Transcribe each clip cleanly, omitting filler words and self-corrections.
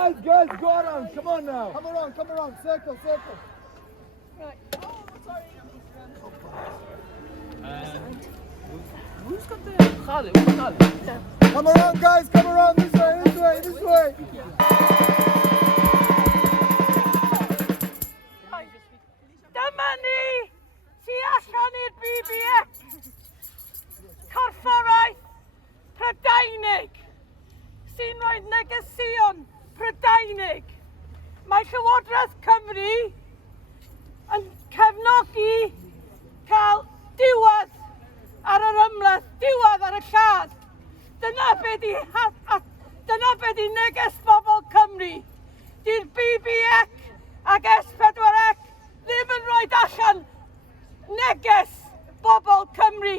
Guys, go around. Come on now. Come around. Circle. Right. Oh, sorry. Who's got the Cardiff? Yeah. Come around, guys. Come around. This way. Dyma ni, tu allan i'r BBC. Corfforaeth Prydeinig sy'n rhoi negesion Prydeinig. Mae Llywodraeth Cymru yn cefnogi cael diwedd ar yr ymlaeth, diwedd ar y llad. Dyna be di neges bobl Cymru. Di'r BBC ac S4C ddim yn rhoi allan neges bobl Cymru.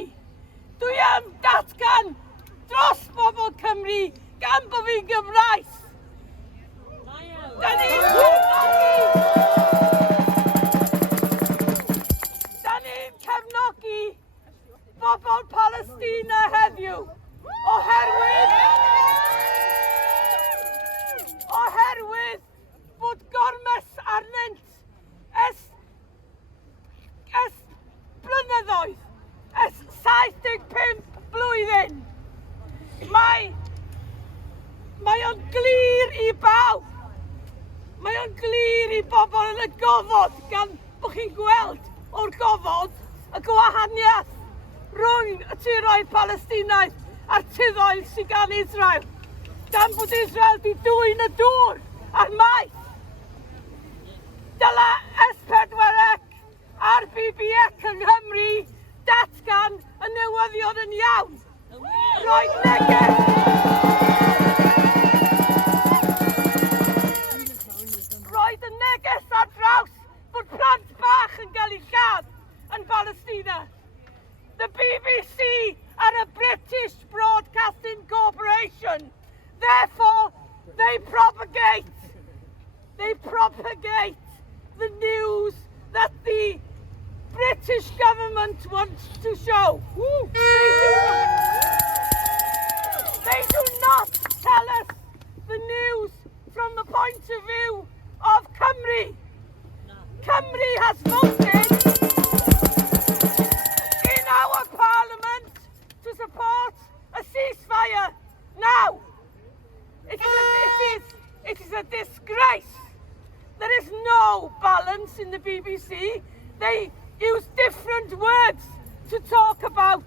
Dwi am datgan dros bobl Cymru gan bo fi'n Gymraes. Da ni'n cefnogi bobl Palestina heddiw oherwydd bod gormes arnynt ers blynyddoedd, ers 75 blwyddyn. Mae o'n glir i bawb. Mae o'n glir i bobl yn y gofod gan bod chi'n gweld o'r gofod y gwahaniaeth rhwng y tiroedd Palestinaidd a'r tiroedd sydd gan Israel. Gan bod Israel di dwyn y dŵr a'r maith. Dyle S4C a'r BBC yng Nghymru datgan y newyddion yn iawn. Roedd y neges ar draws bod plant bach yn cael eu lladd yn Palestina. The BBC are a British Broadcasting Corporation. Therefore, they propagate the news that the British government wants to show. They do not tell us the news from the point of view of Cymru. Cymru has voted in our parliament to support a ceasefire now. It is a disgrace. There is no balance in the BBC. They use different words to talk about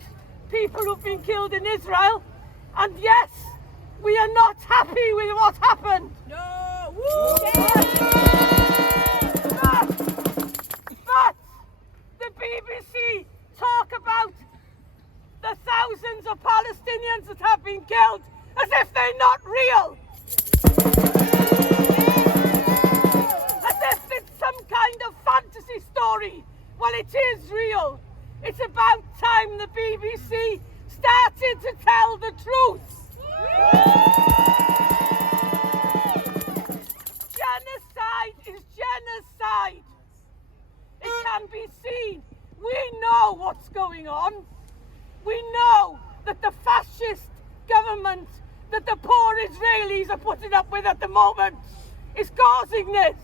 people who've been killed in Israel. And yes, we are not happy with what happened. No! But the BBC talk about the thousands of Palestinians that have been killed as if they're not real. As if it's some kind of fantasy story. Well, it is real. It's about time the BBC started to tell the truth. Genocide is genocide. It can be seen. We know what's going on. We know that the fascist government that the poor Israelis are putting up with at the moment is causing this.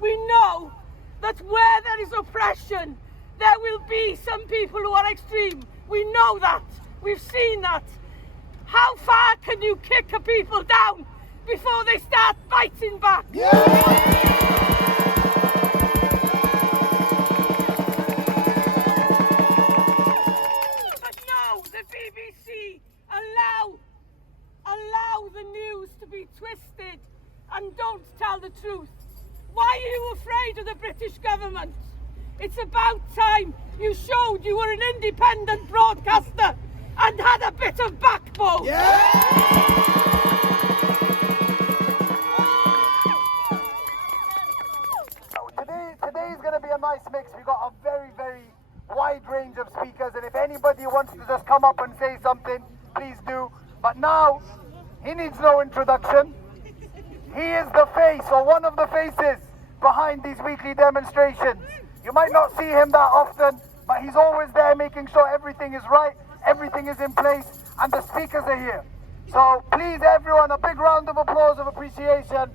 We know that where there is oppression, there will be some people who are extreme. We know that. We've seen that. How far can you kick a people down before they start biting back? Yeah. But no, the BBC allow the news to be twisted and don't tell the truth. Why are you afraid of the British government? It's about time you showed you were an independent broadcaster and had a bit of backbone. Yeah. Today is going to be a nice mix. We've got a very, very wide range of speakers, and if anybody wants to just come up and say something, please do. But now, he needs no introduction. He is the face, or one of the faces, behind these weekly demonstrations. You might not see him that often, but he's always there making sure everything is right, everything is in place, and the speakers are here. So please everyone, a big round of applause of appreciation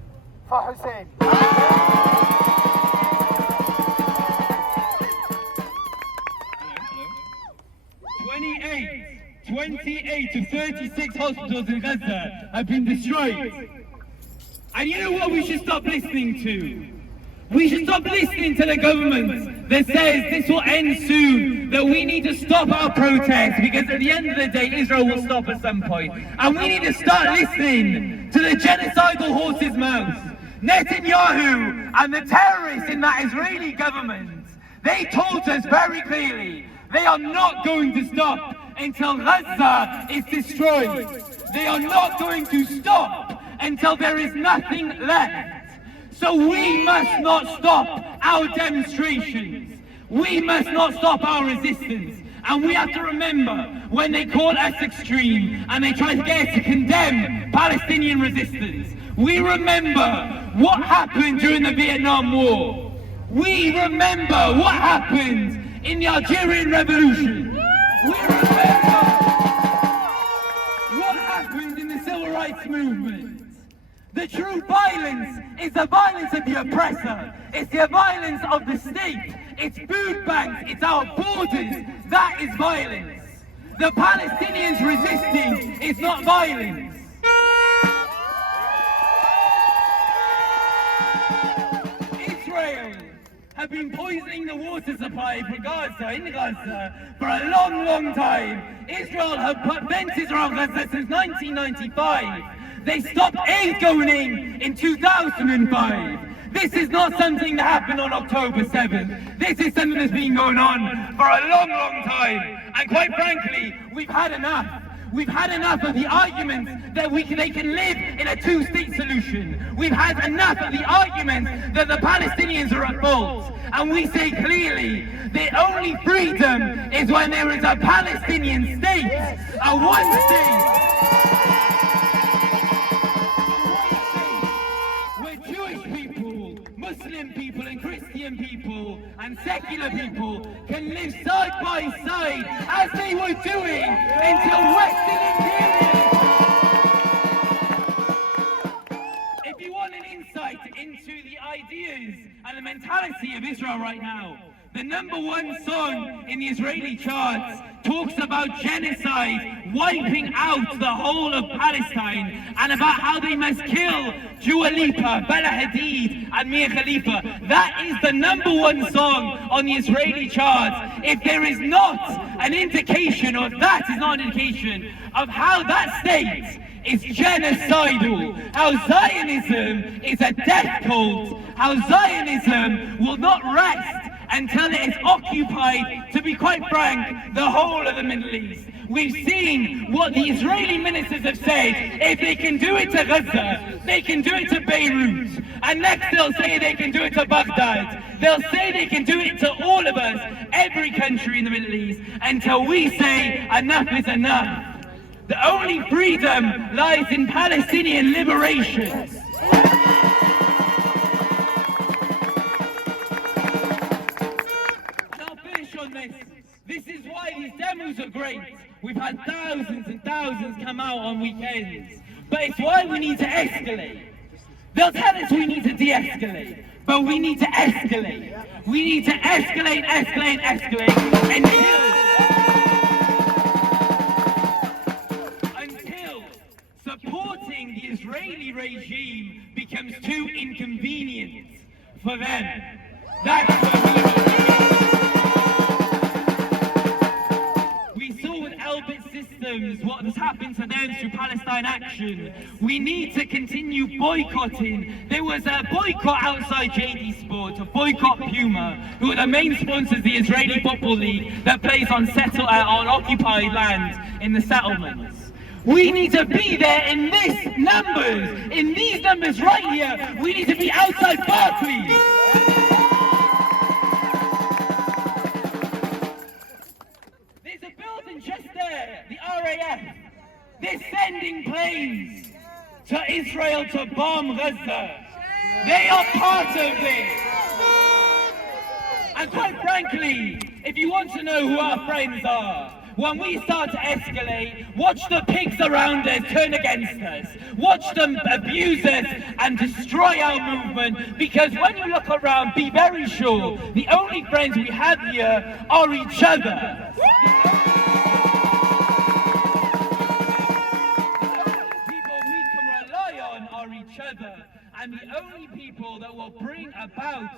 for Hussein. 28 of 36 hospitals in Gaza have been destroyed. And you know what we should stop listening to? We should stop listening to the government that says this will end soon, that we need to stop our protests because at the end of the day Israel will stop at some point. And we need to start listening to the genocidal horse's mouth. Netanyahu and the terrorists in that Israeli government, they told us very clearly they are not going to stop until Gaza is destroyed. They are not going to stop until there is nothing left. So we must not stop our demonstrations. We must not stop our resistance. And we have to remember, when they call us extreme and they try to get us to condemn Palestinian resistance, we remember what happened during the Vietnam War. We remember what happened in the Algerian Revolution. We remember what happened in the Civil Rights Movement. The true violence is the violence of the oppressor. It's the violence of the state. It's food banks. It's our borders. That is violence. The Palestinians resisting is not violence. Israel have been poisoning the water supply for Gaza, in Gaza, for a long, long time. Israel have put fences around Gaza since 1995. They stopped aid going in 2005. This is not something that happened on October 7th. This is something that's been going on for a long, long time. And quite frankly, we've had enough. We've had enough of the arguments that they can live in a two-state solution. We've had enough of the arguments that the Palestinians are at fault. And we say clearly, the only freedom is when there is a Palestinian state, a one state. Muslim people and Christian people and secular people can live side by side as they were doing until Western imperialism. If you want an insight into the ideas and the mentality of Israel right now, the #1 song in the Israeli charts talks about genocide, wiping out the whole of Palestine, and about how they must kill Dua Lipa, Bella Hadid, and Mia Khalifa. That is the #1 song on the Israeli charts. If there is not an indication, or that is not an indication, of how that state is genocidal, how Zionism is a death cult, how Zionism will not rest until it is occupied, to be quite frank, the whole of the Middle East. We've seen what the Israeli ministers have said. If they can do it to Gaza, they can do it to Beirut. And next they'll say they can do it to Baghdad. They'll say they can do it to all of us, every country in the Middle East, until we say enough is enough. The only freedom lies in Palestinian liberation. This is why these demos are great. We've had thousands and thousands come out on weekends. But it's why we need to escalate. They'll tell us we need to de-escalate. But we need to escalate. We need to escalate, escalate, escalate until supporting the Israeli regime becomes too inconvenient for them. That's what what has happened to them through Palestine Action. We need to continue boycotting. There was a boycott outside JD Sport, a boycott Puma, who are the main sponsors of the Israeli Football League that plays on occupied land in the settlements. We need to be there in these numbers right here. We need to be outside Barclays. Just there, the RAF, they're sending planes to Israel to bomb Gaza. They are part of this. And quite frankly, if you want to know who our friends are, when we start to escalate, watch the pigs around us turn against us. Watch them abuse us and destroy our movement, because when you look around, be very sure the only friends we have here are each other. People we can rely on are each other, and the only people that will bring about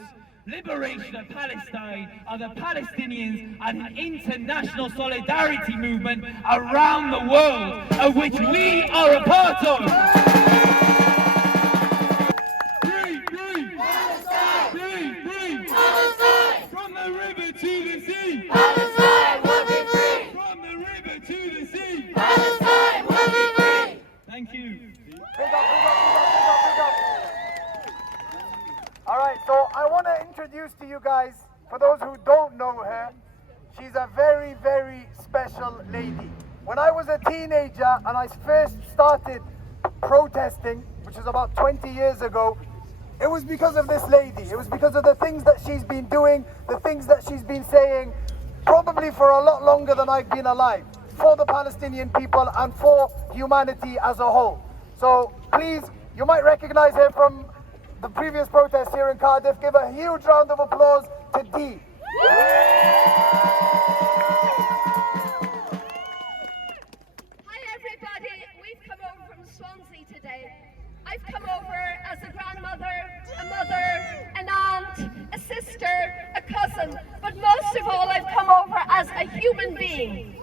liberation of Palestine are the Palestinians and an international solidarity movement around the world, of which we are a part of. Free, free, Palestine! Free, free, Palestine! From the river to the sea! Palestine will be free! From the river to the sea! Palestine will be free! Thank you. All right, so I want to introduce to you guys, for those who don't know her, she's a very, very special lady. When I was a teenager and I first started protesting, which is about 20 years ago, it was because of this lady. It was because of the things that she's been doing, the things that she's been saying, probably for a lot longer than I've been alive, for the Palestinian people and for humanity as a whole. So please, you might recognize her from the previous protest here in Cardiff. Give a huge round of applause to Dee. Hi everybody, we've come over from Swansea today. I've come over as a grandmother, a mother, an aunt, a sister, a cousin, but most of all I've come over as a human being.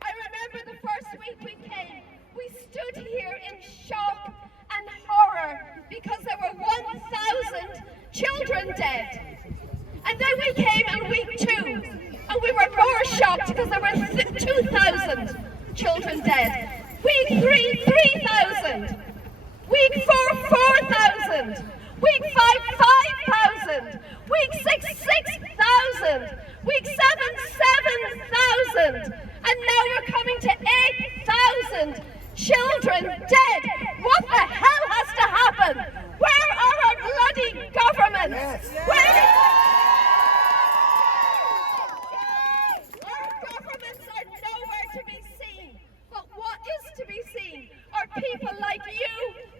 I remember the first week we came, we stood here in shock and horror because there were 1,000 children dead. And then we came in week 2 and we were more shocked because there were 2,000 children dead. Week 3, 3,000. Week 4, 4,000. Week 5, 5,000. Week 6, 6,000. Week 7, 7,000. And now we're coming to 8,000 children dead. What the hell has to happen? Where are our bloody governments? Where? Our governments are nowhere to be seen. But what is to be seen are people like you,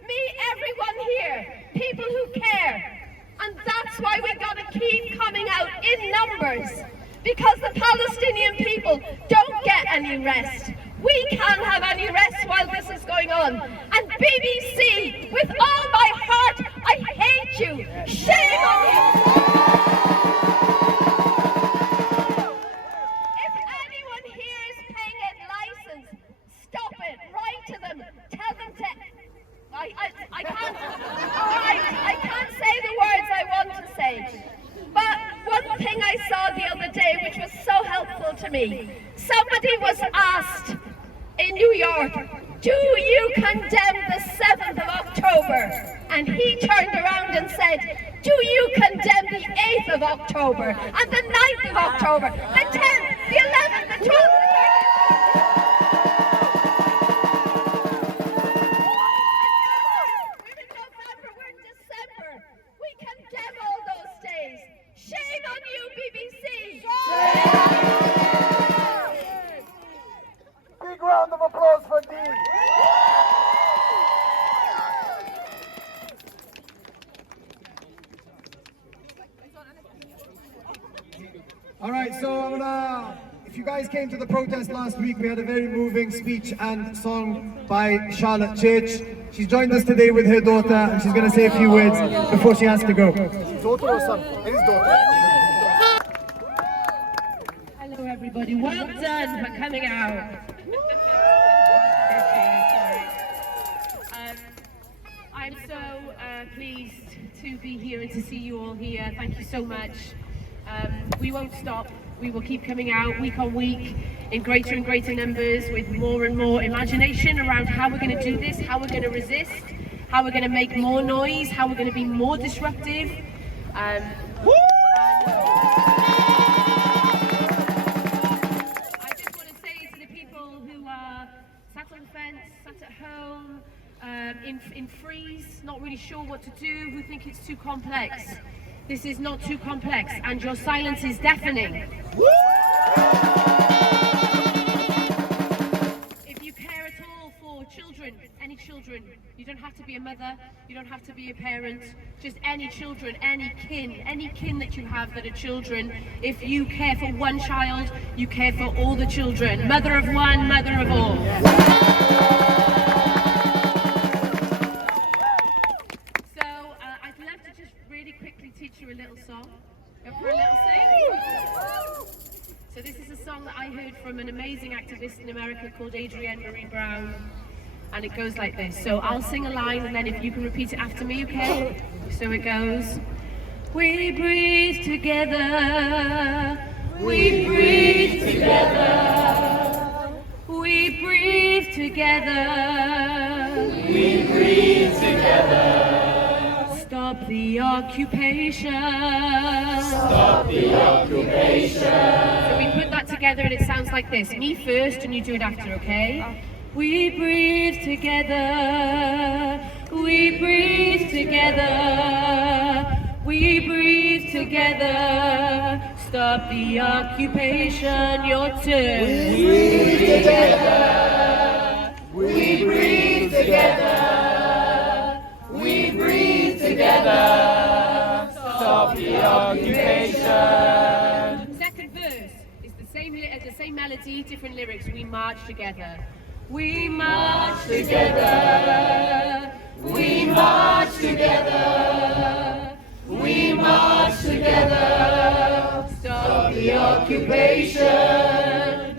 me, everyone here. People who care. And that's why we gotta keep coming out in numbers. Because the Palestinian people don't get any rest. We can't have any rest while this is going on. And BBC, with all my heart, I hate you. Shame on you. If anyone here is paying a license, stop it. Write to them. Tell them to... I can't... Alright, I can't say the words I want to say. But one thing I saw the other day, which was so helpful to me, somebody was asked in New York, do you condemn the 7th of October? And he turned around and said, do you condemn the 8th of October, and the 9th of October, the 10th, the 11th, the 12th, the 13th? We're in November, we're in December. We condemn all those days. Shame on you, BBC! Big round of applause for Dee. All right, so if you guys came to the protest last week, we had a very moving speech and song by Charlotte Church. She's joined us today with her daughter, and she's going to say a few words before she has to go. Daughter or son? His daughter. Hello everybody, well done for coming out. I'm so pleased to be here and to see you all here. Thank you so much. We won't stop. We will keep coming out week on week in greater and greater numbers with more and more imagination around how we're going to do this, how we're going to resist, how we're going to make more noise, how we're going to be more disruptive. I just want to say to the people who are sat on the fence, sat at home, in freeze, not really sure what to do, who think it's too complex. This is not too complex, and your silence is deafening. If you care at all for children, any children, you don't have to be a mother, you don't have to be a parent, just any children, any kin that you have that are children. If you care for one child, you care for all the children. Mother of one, mother of all. So I'd love to just really quickly teach you a little song. Go for a little sing? So this is a song that I heard from an amazing activist in America called Adrienne Marie Brown. And it goes like this. So I'll sing a line, and then if you can repeat it after me, okay? So it goes. We breathe together. We breathe together. We breathe together. We breathe together. Stop the occupation. Stop the occupation. So we put that together and it sounds like this. Me first and you do it after, okay? We breathe together, we breathe together, we breathe together, stop the occupation, your turn. We breathe together, we breathe together, we breathe together, stop the occupation. Second verse is the same melody, different lyrics, we march together. We march together, we march together, we march together, stop the occupation.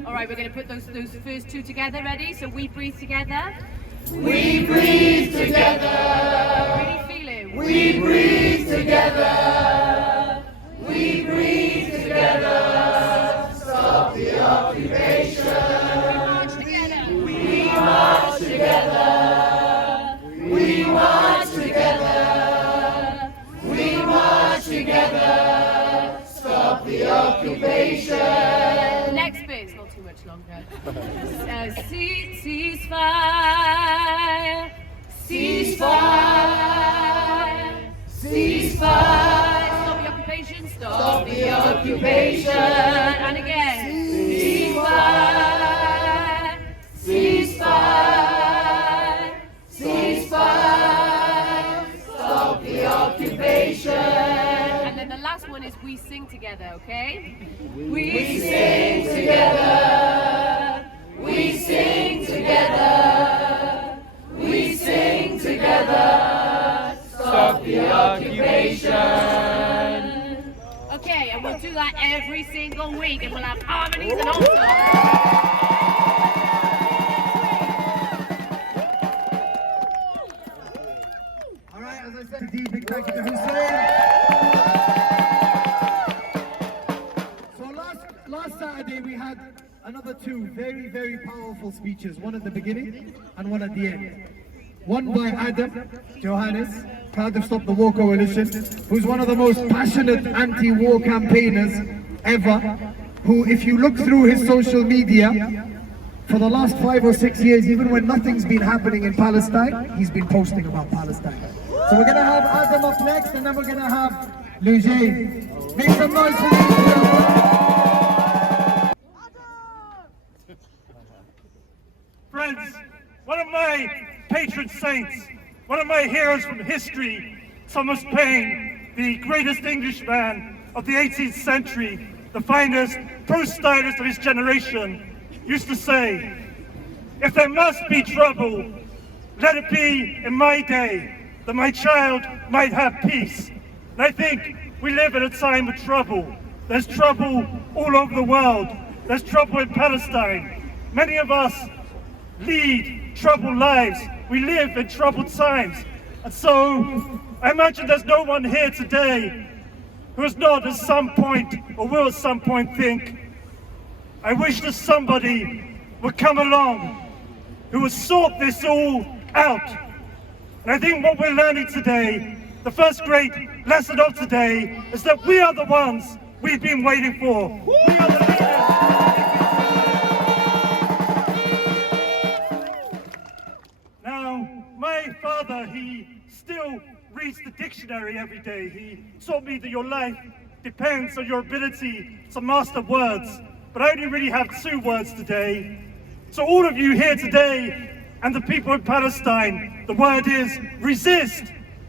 All right, we're going to put those first two together, ready? So we breathe together. We breathe together. Really feel it. We breathe together. We breathe together, stop the occupation. We march together, we march together, we march together, stop the occupation. Next bit, not too much longer. Ceasefire, ceasefire, ceasefire, stop the occupation, stop the occupation, and again, ceasefire. Ceasefire, ceasefire, stop the occupation. And then the last one is we sing together, okay? We sing together, we sing together, we sing together, stop the occupation. Okay, and we'll do that every single week, and we'll have harmonies and all sorts. Big thank you to Hussein. So last Saturday we had another two very, very powerful speeches, one at the beginning and one at the end. One by Adam Johannes, Cardiff Stop the War Coalition, who's one of the most passionate anti-war campaigners ever, who, if you look through his social media, for the last 5 or 6 years, even when nothing's been happening in Palestine, he's been posting about Palestine. So we're going to have Adam up next, and then we're going to have Lujan. Make some noise for Friends, one of my patron saints, one of my heroes from history, Thomas Paine, the greatest Englishman of the 18th century, the finest pro-stylist of his generation, used to say, if there must be trouble, let it be in my day, that my child might have peace. And I think we live in a time of trouble. There's trouble all over the world. There's trouble in Palestine. Many of us lead troubled lives. We live in troubled times. And so I imagine there's no one here today who has not at some point, or will at some point think, I wish that somebody would come along who would sort this all out. And I think what we're learning today, the first great lesson of today, is that we are the ones we've been waiting for. We are the leaders. Now, my father, he still still reads the dictionary every day. He taught me that your life depends on your ability to master words. But I only really have 2 words today. So all of you here today and the people in Palestine, the word is resist.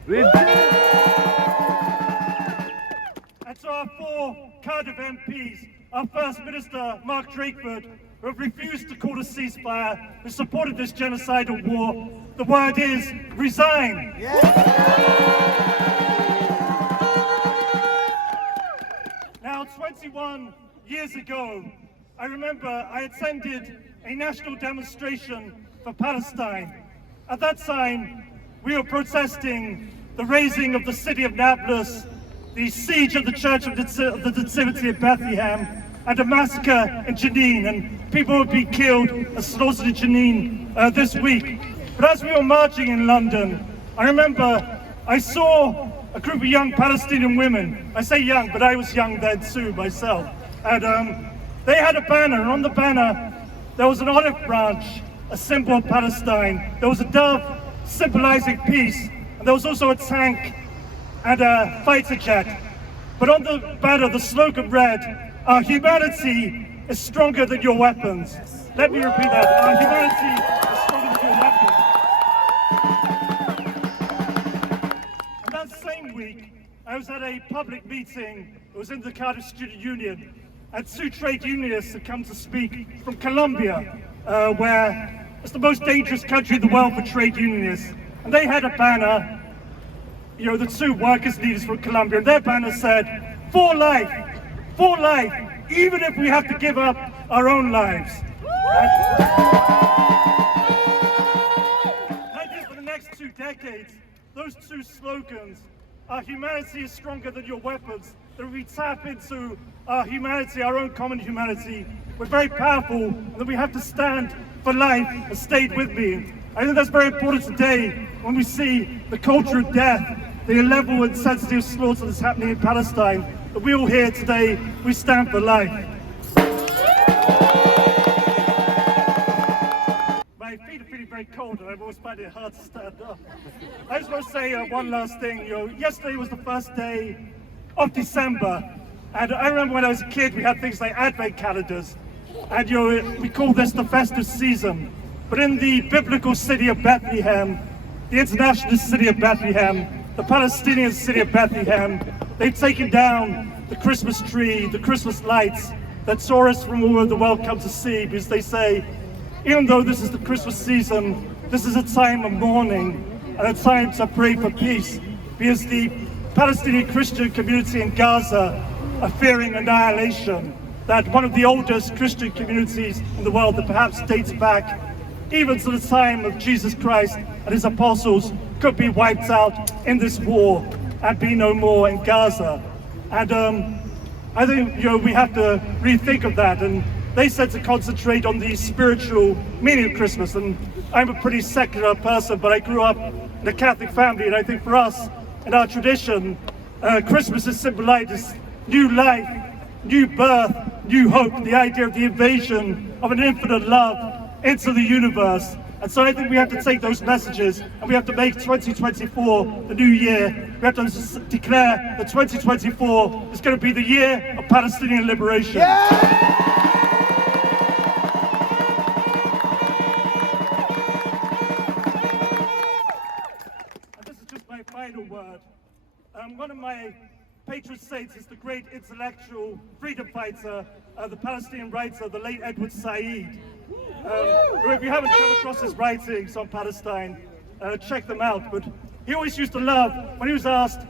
And to our 4 Cardiff MPs, our First Minister, Mark Drakeford, who have refused to call a ceasefire, who supported this genocidal war, the word is resign. Now, 21 years ago, I remember I attended a national demonstration for Palestine. At that time, we were protesting the razing of the city of Nablus, the siege of the Church of the Nativity of Bethlehem, and a massacre in Jenin, and people would be killed and slaughtered in Jenin this week. But as we were marching in London, I remember I saw a group of young Palestinian women. I say young, but I was young then too myself. And they had a banner, and on the banner there was an olive branch, a symbol of Palestine. There was a dove symbolizing peace, and there was also a tank and a fighter jet. But on the banner, the slogan read, "Our humanity is stronger than your weapons." Let me repeat that. Our humanity is stronger than your weapons. And that same week, I was at a public meeting. It was in the Cardiff Student Union, and 2 trade unionists had come to speak from Colombia, where it's the most dangerous country in the world for trade unionists. And they had a banner, you know, the 2 workers' leaders from Colombia, and their banner said, for life, even if we have to give up our own lives. I think for the next 2 decades, those 2 slogans, our humanity is stronger than your weapons, that we tap into our humanity, our own common humanity, we're very powerful, and that we have to stand for life, and stayed with me. I think that's very important today when we see the culture of death, the level and intensity of slaughter that's happening in Palestine, that we all here today, we stand for life. My feet are feeling very cold, and I've always found it hard to stand up. I just want to say one last thing. Yesterday was the first day of December, and I remember when I was a kid, we had things like advent calendars, and we call this the festive season. But in the biblical city of Bethlehem, the international city of Bethlehem, the Palestinian city of Bethlehem, they've taken down the Christmas tree, the Christmas lights that tourists from all over the world come to see, because they say, even though this is the Christmas season, this is a time of mourning and a time to pray for peace, because the Palestinian Christian community in Gaza are fearing annihilation, that one of the oldest Christian communities in the world that perhaps dates back even to the time of Jesus Christ and his apostles could be wiped out in this war and be no more in Gaza. And I think we have to rethink of that, and they said to concentrate on the spiritual meaning of Christmas. And I'm a pretty secular person, but I grew up in a Catholic family, and I think for us, in our tradition, Christmas is symbolized as new life, new birth, new hope, the idea of the invasion of an infinite love into the universe. And so I think we have to take those messages, and we have to make 2024 the new year. We have to declare that 2024 is going to be the year of Palestinian liberation. And this is just my final word. One of my patron saints is the great intellectual freedom fighter, the Palestinian writer, the late Edward Said. If you haven't come across his writings on Palestine, check them out. But he always used to love, when he was asked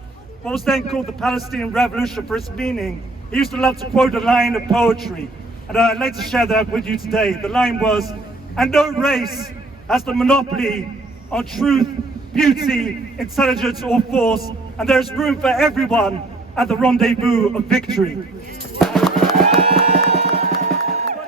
what was then called the Palestinian Revolution for its meaning, he used to love to quote a line of poetry. And I'd like to share that with you today. The line was, "And no race has the monopoly on truth, beauty, intelligence, or force, and there's room for everyone at the rendezvous of victory." What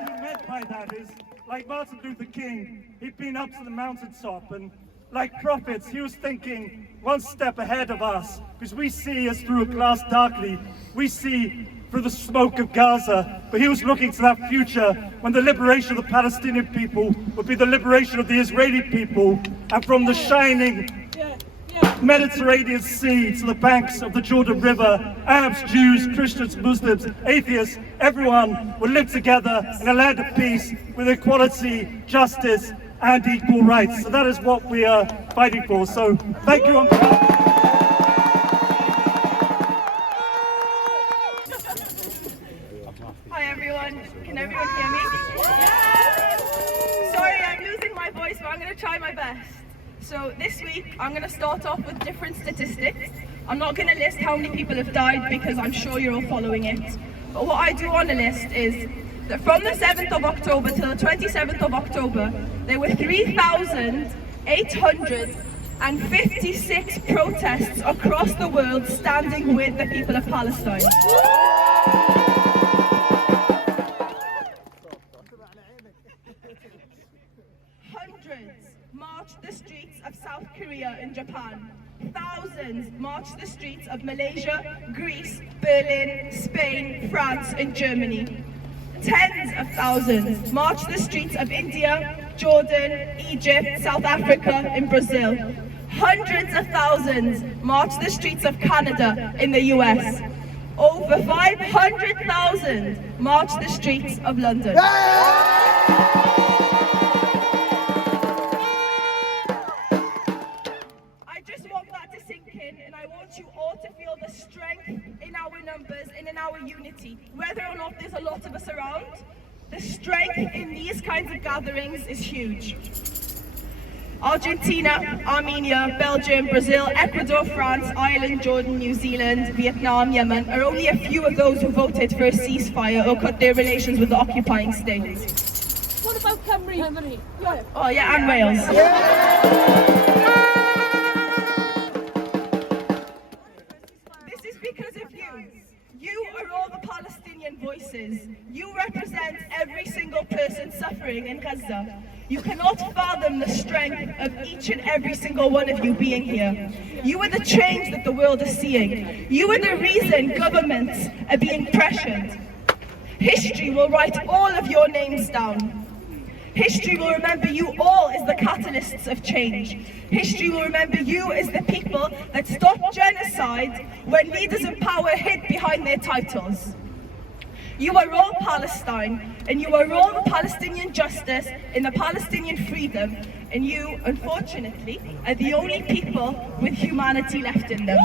he meant by that is, like Martin Luther King, he'd been up to the mountaintop, and like prophets, he was thinking one step ahead of us, because we see as through a glass darkly, we see through the smoke of Gaza, but he was looking to that future when the liberation of the Palestinian people would be the liberation of the Israeli people, and from the shining Mediterranean Sea to the banks of the Jordan River, Arabs, Jews, Christians, Muslims, atheists, everyone will live together in a land of peace with equality, justice, and equal rights. So that is what we are fighting for. So thank you on behalf. Hi everyone, can everyone hear me? Sorry, I'm losing my voice, but I'm going to try my best. So this week, I'm going to start off with different statistics. I'm not going to list how many people have died because I'm sure you're all following it. But what I do want to list is that from the 7th of October to the 27th of October, there were 3,856 protests across the world standing with the people of Palestine. Hundreds marched the streets of South Korea and Japan. Thousands marched the streets of Malaysia, Greece, Berlin, Spain, France, and Germany. Tens of thousands marched the streets of India, Jordan, Egypt, South Africa, and Brazil. Hundreds of thousands marched the streets of Canada in the US. Over 500,000 marched the streets of London. You all to feel the strength in our numbers and in our unity. Whether or not there's a lot of us around, the strength in these kinds of gatherings is huge. Argentina, Armenia, Belgium, Brazil, Ecuador, France, Ireland, Jordan, New Zealand, Vietnam, Yemen are only a few of those who voted for a ceasefire or cut their relations with the occupying states. What about Cymru? Yeah. Oh yeah, and Wales. Voices. You represent every single person suffering in Gaza. You cannot fathom the strength of each and every single one of you being here. You are the change that the world is seeing. You are the reason governments are being pressured. History will write all of your names down. History will remember you all as the catalysts of change. History will remember you as the people that stopped genocide when leaders in power hid behind their titles. You are all Palestine, and you are all the Palestinian justice and the Palestinian freedom, and you, unfortunately, are the only people with humanity left in them.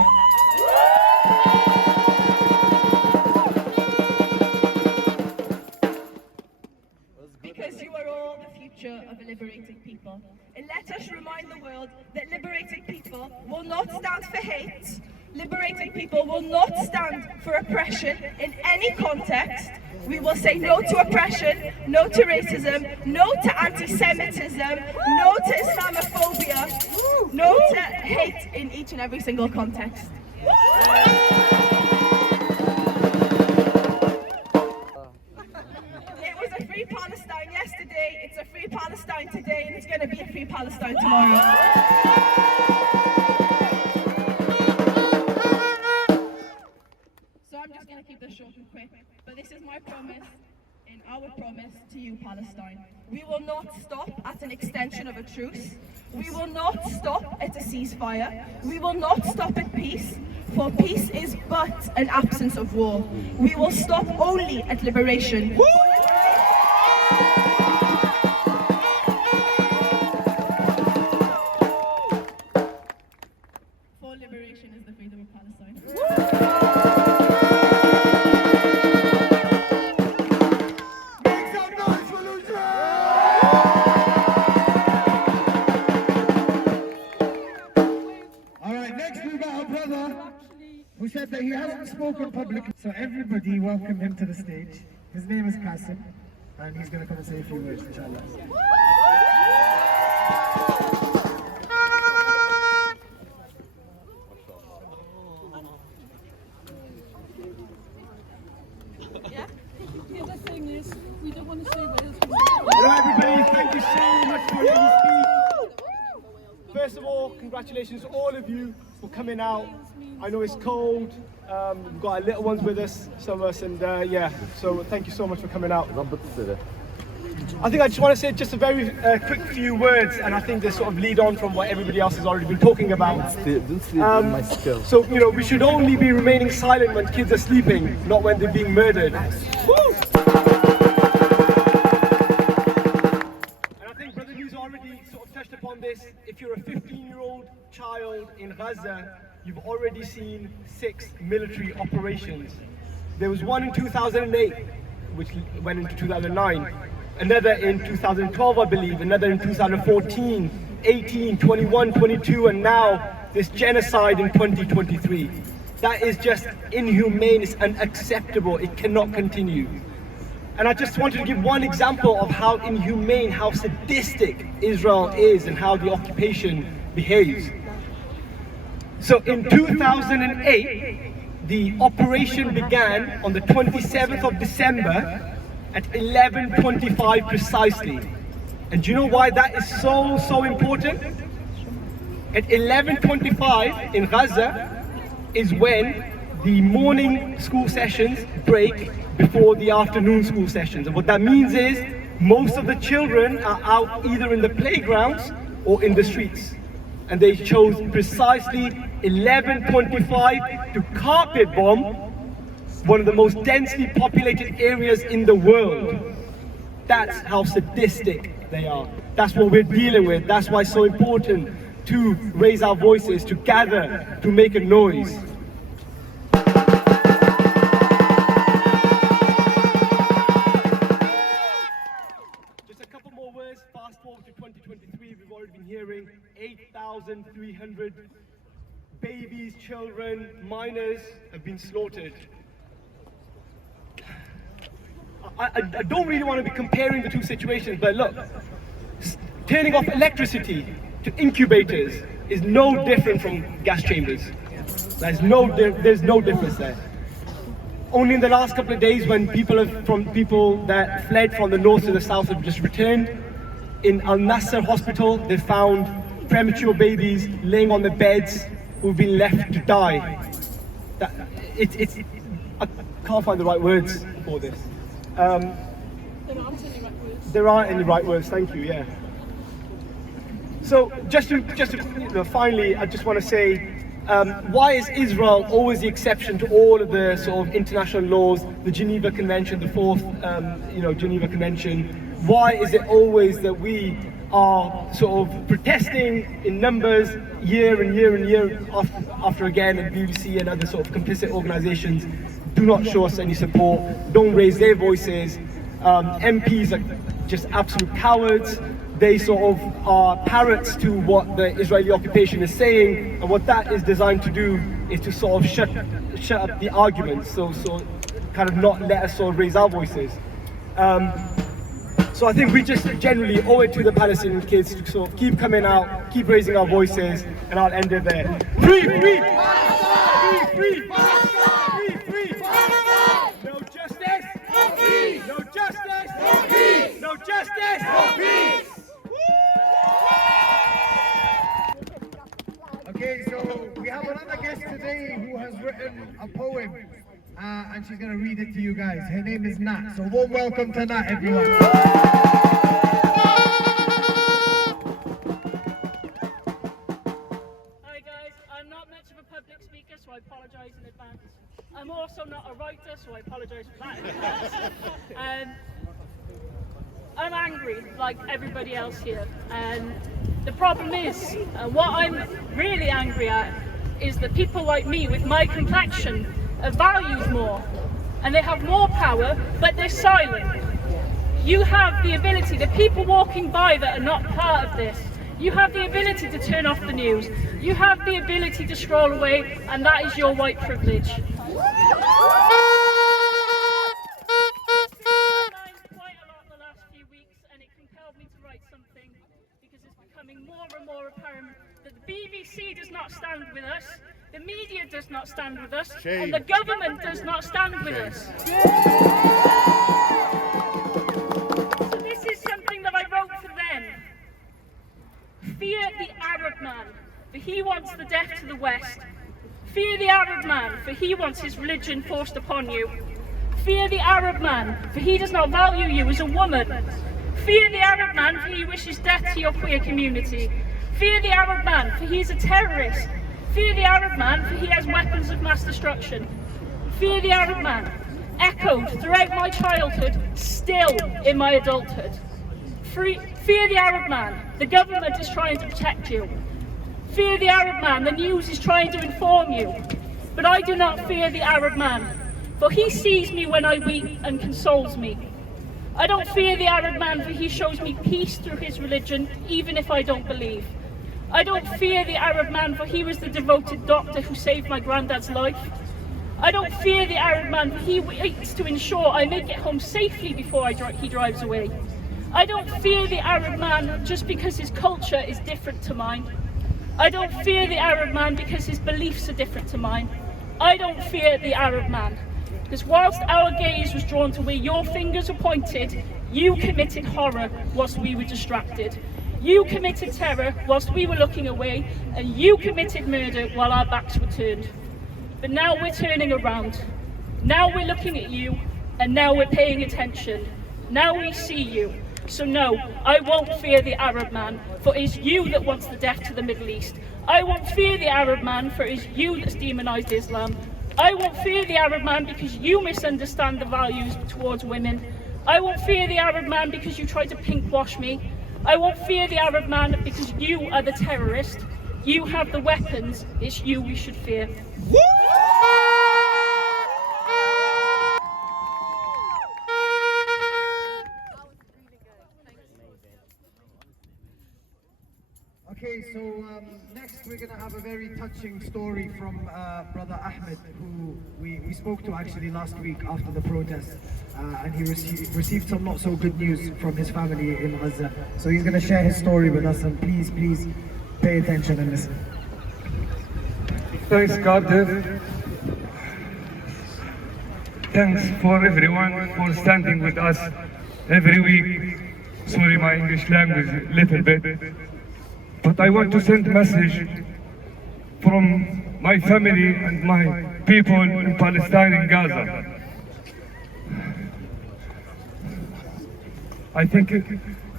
Because you are all the future of a liberated people. And let us remind the world that liberated people will not stand for hate. Liberated people will not stand for oppression in any context. We will say no to oppression, no to racism, no to anti-Semitism, no to Islamophobia, no to hate in each and every single context. It was a free Palestine yesterday, it's a free Palestine today, and it's going to be a free Palestine tomorrow. I'm just going to keep this short and quick, but this is my promise and our promise to you, Palestine. We will not stop at an extension of a truce. We will not stop at a ceasefire. We will not stop at peace, for peace is but an absence of war. We will stop only at liberation. For liberation is the freedom of Palestine. Who said that he hasn't spoken publicly. So everybody welcome him to the stage. His name is Qasim, and he's going to come and say a few words, inshallah. Yeah? The other thing is, we don't want to say Wales. Hello everybody, thank you so much for letting me speak. First of all, congratulations to all of you for coming out. I know it's cold, we've got our little ones with us, some of us, and yeah, so thank you so much for coming out. I think I just want to say just a very quick few words, and I think they sort of lead on from what everybody else has already been talking about. So, you know, we should only be remaining silent when kids are sleeping, not when they're being murdered. Woo! And I think Brother News already sort of touched upon this. If you're a 15-year-old child in Gaza, you've already seen 6 military operations. There was one in 2008, which went into 2009. Another in 2012, I believe, another in 2014, 18, 21, 22, and now this genocide in 2023. That is just inhumane, it's unacceptable, it cannot continue. And I just wanted to give one example of how inhumane, how sadistic Israel is and how the occupation behaves. So in 2008, the operation began on the 27th of December at 11:25 precisely. And do you know why that is so important? At 11:25 in Gaza is when the morning school sessions break before the afternoon school sessions. And what that means is most of the children are out either in the playgrounds or in the streets. And they chose precisely 11:25 to carpet bomb one of the most densely populated areas in the world. That's how sadistic they are. That's what we're dealing with. That's why it's so important to raise our voices, to gather, to make a noise. Just a couple more words. Fast forward to 2023, we've already been hearing 8,300 babies, children, minors have been slaughtered. I don't really want to be comparing the two situations, but look, turning off electricity to incubators is no different from gas chambers. There's no difference there. Only in the last couple of days, when people that fled from the north to the south have just returned, in Al Nasser hospital, they found premature babies laying on the beds who've been left to die. I can't find the right words for this. There aren't any right words, thank you, yeah. So just to finally, I just want to say, why is Israel always the exception to all of the sort of international laws, the Geneva Convention, the fourth Geneva Convention? Why is it always that we are sort of protesting in numbers year and year and year after again, and BBC and other sort of complicit organizations do not show us any support, don't raise their voices. MPs are just absolute cowards. They sort of are parrots to what the Israeli occupation is saying, and what that is designed to do is to sort of shut up the arguments, so kind of not let us sort of raise our voices. So I think we just generally owe it to the Palestinian kids to sort of keep coming out, keep raising our voices, and I'll end it there. Free, free! Free, free! No justice! No peace! No justice! No peace! No justice! No peace! Okay, so we have another guest today who has written a poem, and she's going to read it to you guys. Her name is Nat, so warm welcome to Nat, everyone. Hi guys, I'm not much of a public speaker, so I apologise in advance. I'm also not a writer, so I apologise for that in advance. I'm angry, like everybody else here, and the problem is, what I'm really angry at is that people like me with my complexion are valued more, and they have more power, but they're silent. You have the ability, the people walking by that are not part of this, you have the ability to turn off the news, you have the ability to scroll away, and that is your white privilege. More and more apparent that the BBC does not stand with us, the media does not stand with us, and the government does not stand with us. So this is something that I wrote for them. Fear the Arab man, for he wants the death to the West. Fear the Arab man, for he wants his religion forced upon you. Fear the Arab man, for he does not value you as a woman. Fear the Arab man, for he wishes death to your queer community. Fear the Arab man, for he is a terrorist. Fear the Arab man, for he has weapons of mass destruction. Fear the Arab man, echoed throughout my childhood, still in my adulthood. Fear the Arab man, the government is trying to protect you. Fear the Arab man, the news is trying to inform you. But I do not fear the Arab man, for he sees me when I weep and consoles me. I don't fear the Arab man, for he shows me peace through his religion, even if I don't believe. I don't fear the Arab man, for he was the devoted doctor who saved my granddad's life. I don't fear the Arab man, for he waits to ensure I make it home safely before he drives away. I don't fear the Arab man just because his culture is different to mine. I don't fear the Arab man because his beliefs are different to mine. I don't fear the Arab man because whilst our gaze was drawn to where your fingers were pointed, you committed horror whilst we were distracted. You committed terror whilst we were looking away, and you committed murder while our backs were turned. But now we're turning around. Now we're looking at you, and now we're paying attention. Now we see you. So no, I won't fear the Arab man, for it's you that wants the death to the Middle East. I won't fear the Arab man, for it's you that's demonized Islam. I won't fear the Arab man because you misunderstand the values towards women. I won't fear the Arab man because you try to pinkwash me. I won't fear the Arab man because you are the terrorist. You have the weapons, it's you we should fear. Okay, so next we're going to have a very touching story from Brother Ahmed, who we spoke to actually last week after the protest, and he received some not so good news from his family in Gaza. So he's going to share his story with us, and please pay attention and listen. Thanks, Cardiff. Thanks for everyone for standing with us every week. Sorry, my English language a little bit. But I want to send a message from my family and my people in Palestine and Gaza. I think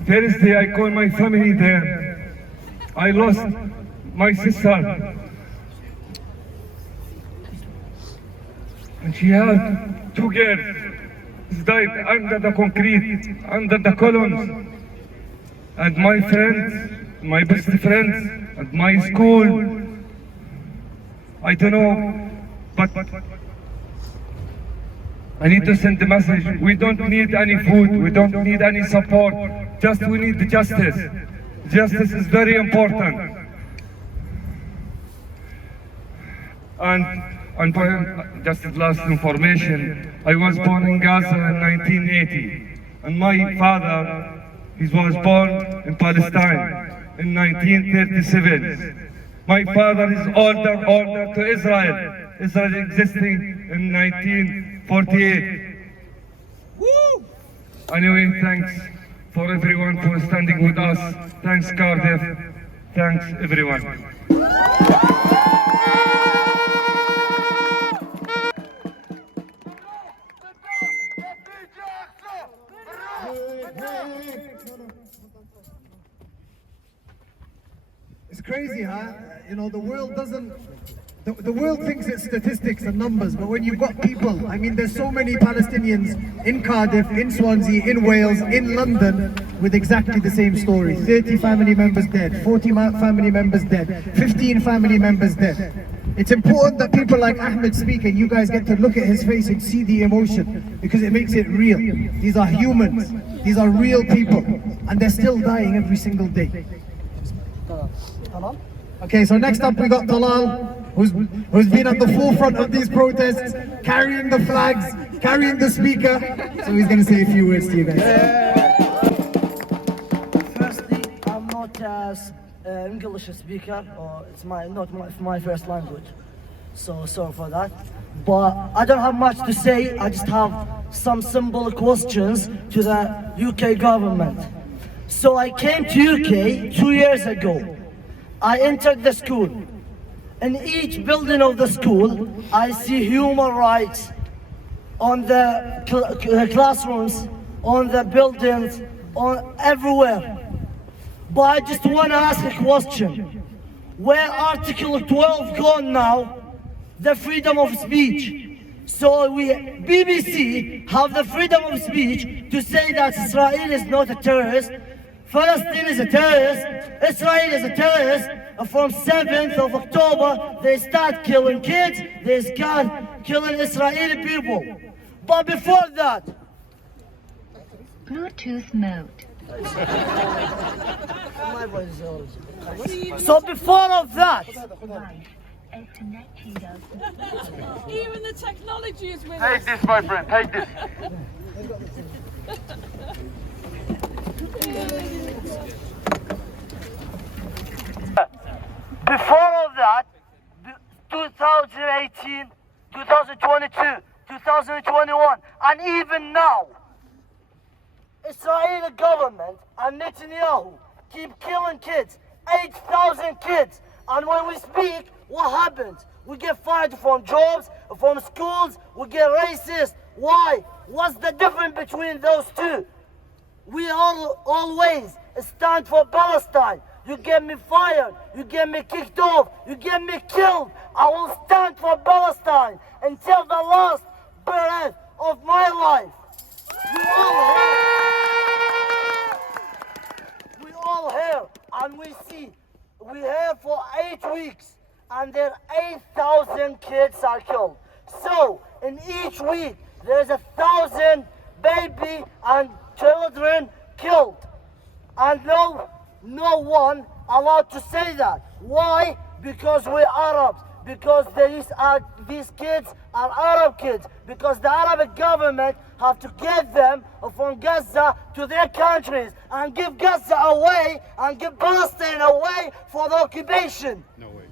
Thursday I called my family there. I lost my sister. And she had 2 girls. She died under the concrete, under the columns. And my friends, my best friends at my school, I don't know, but I need to send the message. We don't need any food, we don't need any support, just we need justice. Justice is very important. And just last information, I was born in Gaza in 1980, and my father, he was born in Palestine in 1937. My father is older to Israel. Israel existing in 1948. Woo! Anyway, thanks for everyone for standing with us. Thanks, Cardiff. Thanks, everyone. It's crazy, huh? You know, the world doesn't... The world thinks it's statistics and numbers, but when you've got people, I mean, there's so many Palestinians in Cardiff, in Swansea, in Wales, in London, with exactly the same story. 30 family members dead, 40 family members dead, 15 family members dead. It's important that people like Ahmed speak and you guys get to look at his face and see the emotion, because it makes it real. These are humans, these are real people, and they're still dying every single day. Okay, so next up we got Talal, who's been at the forefront of these protests, carrying the flags, carrying the speaker. So he's going to say a few words to you guys. Firstly, I'm not as English speaker, or it's not my first language. So sorry for that. But I don't have much to say. I just have some simple questions to the UK government. So I came to UK 2 years ago. I entered the school. In each building of the school, I see human rights on the classrooms, on the buildings, on everywhere. But I just want to ask a question. Where Article 12 gone now? The freedom of speech. So BBC have the freedom of speech to say that Israel is not a terrorist, Palestine is a terrorist, Israel is a terrorist. From 7th of October, they start killing kids, they start killing Israeli people. But before that, Bluetooth mode. So before of that, Even the technology is with Take us. this, my friend, take this. Before all that, 2018, 2022, 2021, and even now, Israeli government and Netanyahu keep killing kids, 8,000 kids. And when we speak, what happens? We get fired from jobs, from schools, we get racist. Why? What's the difference between those two? We always stand for Palestine. You get me fired, you get me kicked off, you get me killed. I will stand for Palestine until the last breath of my life. We all here, and we see, we here for 8 weeks, and there 8,000 kids are killed. So, in each week, there's 1,000 baby and children killed. And no one allowed to say that. Why? Because we're Arabs. Because these kids are Arab kids. Because the Arabic government have to get them from Gaza to their countries and give Gaza away and give Palestine away for the occupation. No way.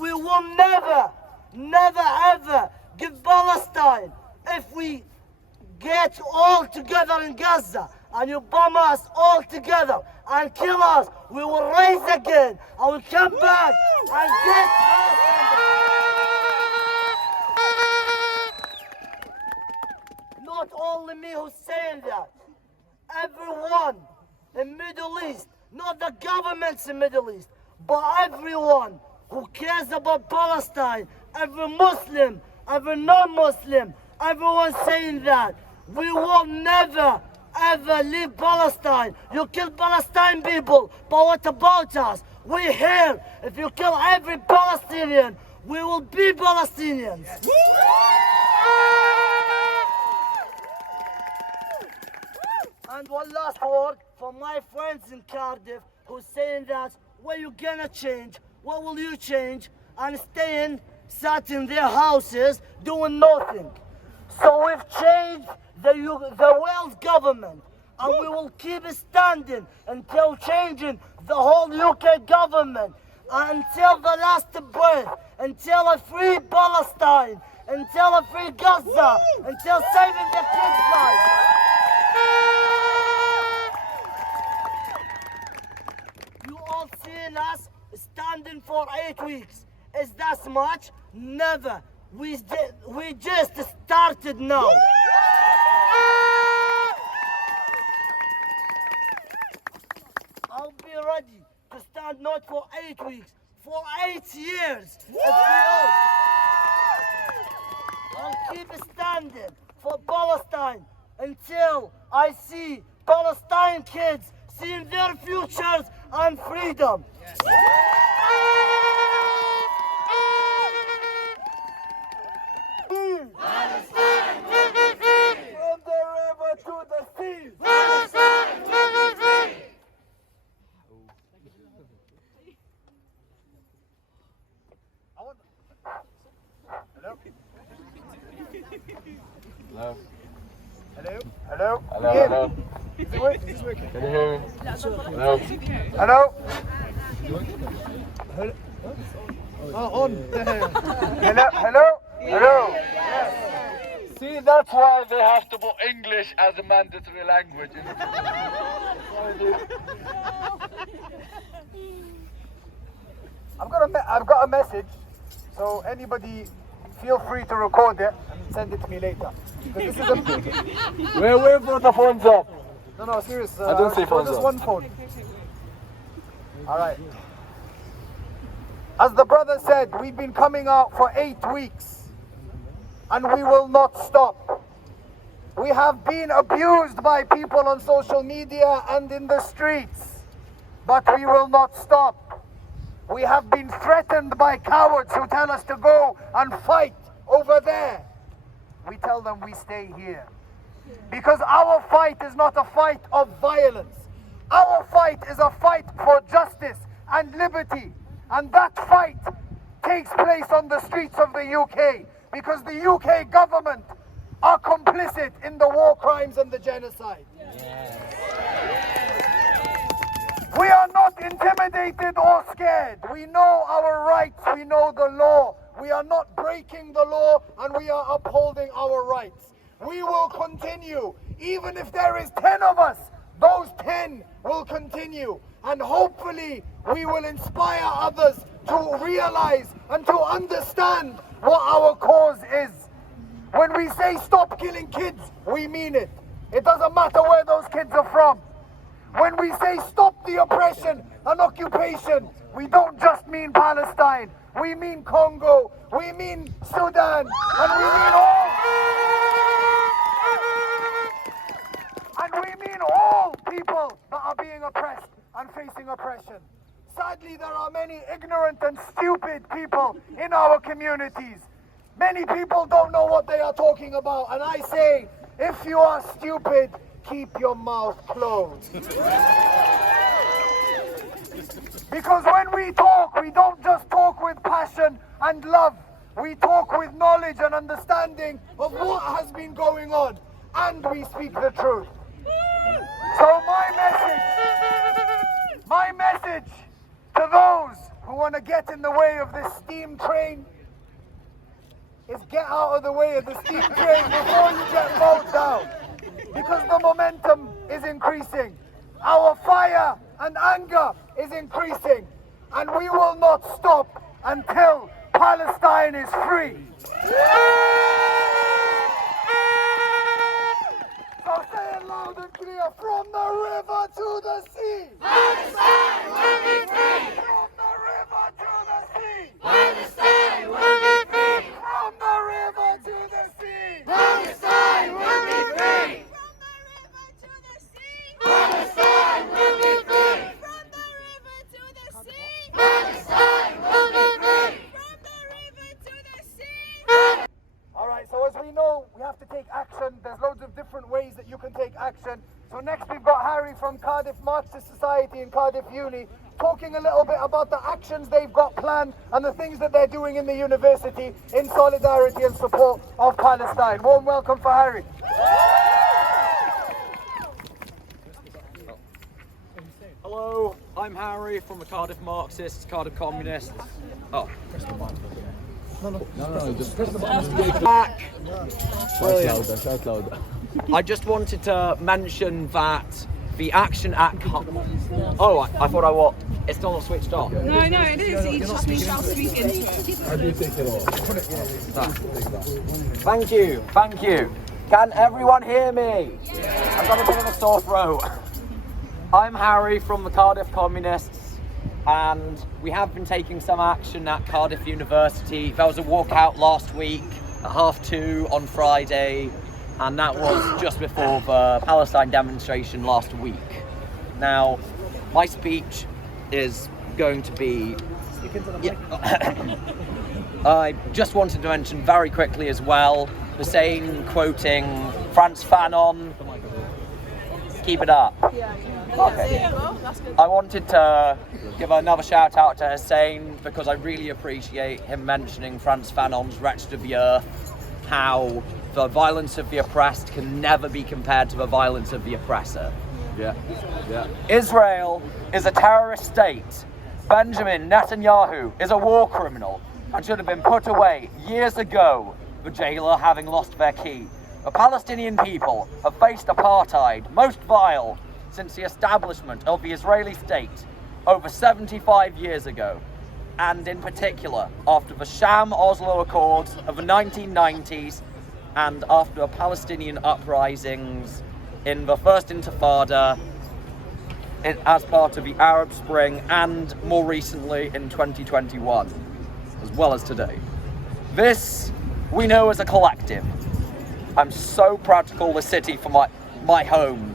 We will never, ever give Palestine if we get all together in Gaza and you bomb us all together and kill us. We will rise again. I will come back and get not only me who's saying that. Everyone in Middle East, not the governments in Middle East, but everyone who cares about Palestine, every Muslim, every non-Muslim, everyone saying that. We will never, ever leave Palestine. You kill Palestine people, but what about us? We're here. If you kill every Palestinian, we will be Palestinians. And one last word for my friends in Cardiff who's saying that, what you gonna change? What will you change? And staying, sat in their houses, doing nothing. So we've changed the Wales government, and we will keep standing until changing the whole UK government, until the last breath, until a free Palestine, until a free Gaza, until saving the kids' lives. You all seen us standing for 8 weeks. Is that much? Never. We just started now. I'll be ready to stand not for 8 weeks, for 8 years. I'll keep standing for Palestine until I see Palestine kids seeing their futures and freedom. Palestine will be free! From the river to the sea! Palestine will be free! Hello? Hello? Hello? Hello? Hello? Is it working? Can you hear me? Hello? Hello? Hello? Oh, on. Hello? Hello? Hello? Yes. See, that's why they have to put English as a mandatory language. I've got a message, so anybody feel free to record it and send it to me later. Because this is We're waiting for the phones up. No, serious. I don't say phones just off. one phone. All right. As the brother said, we've been coming out for 8 weeks, and we will not stop. We have been abused by people on social media and in the streets, but we will not stop. We have been threatened by cowards who tell us to go and fight over there. We tell them we stay here. Because our fight is not a fight of violence. Our fight is a fight for justice and liberty. And that fight takes place on the streets of the UK, because the UK government are complicit in the war crimes and the genocide. We are not intimidated or scared. We know our rights, we know the law. We are not breaking the law, and we are upholding our rights. We will continue. Even if there is 10 of us, those 10 will continue. And hopefully we will inspire others to realize and to understand what our cause is. When we say stop killing kids, we mean it. It doesn't matter where those kids are from. When we say stop the oppression and occupation, we don't just mean Palestine. We mean Congo, we mean Sudan, and we mean all people that are being oppressed and facing oppression. Sadly, there are many ignorant and stupid people in our communities. Many people don't know what they are talking about, and I say, if you are stupid, keep your mouth closed. Because when we talk, we don't just talk with passion and love. We talk with knowledge and understanding of what has been going on, and we speak the truth. So my message to those who want to get in the way of this steam train is get out of the way of the steam train before you get mowed down. Because the momentum is increasing. Our fire and anger is increasing. And we will not stop until Palestine is free. So say it loud and clear, from the river to the sea. Palestine will be free. From the river to the sea. Palestine will be free. From the river to the sea. Palestine will be free. Palestine will be free. From the river to the sea. Palestine will be free. From the river to the sea. All right, so as we know, we have to take action. There's loads of different ways that you can take action. So next we've got Harry from Cardiff Marxist Society and Cardiff Uni talking a little bit about the actions they've got planned and the things that they're doing in the university in solidarity and support of Palestine. Warm welcome for Harry. Hello, I'm Harry from the Cardiff Marxists, Cardiff Communists. Oh. No, just press the button. Back. Brilliant. Shout louder. I just wanted to mention that the action at... Oh, I thought I was... It's not switched on. No, it is. It's just me speaking. How do you take it off? Thank you. Can everyone hear me? Yeah. I've got a bit of a sore throat. I'm Harry from the Cardiff Communists, and we have been taking some action at Cardiff University. There was a walkout last week at 2:30 on Friday, and that was just before the Palestine demonstration last week. Now, my speech is going to be... I just wanted to mention very quickly as well, Hussein quoting Frantz Fanon, keep it up. Okay. I wanted to give another shout out to Hussein because I really appreciate him mentioning Frantz Fanon's Wretched of the Earth, how the violence of the oppressed can never be compared to the violence of the oppressor. Yeah. Israel is a terrorist state. Benjamin Netanyahu is a war criminal and should have been put away years ago, the jailer having lost their key. The Palestinian people have faced apartheid, most vile, since the establishment of the Israeli state over 75 years ago, and in particular after the sham Oslo Accords of the 1990s and after the Palestinian uprisings in the First Intifada, as part of the Arab Spring, and more recently in 2021, as well as today. This we know as a collective. I'm so proud to call the city for my home,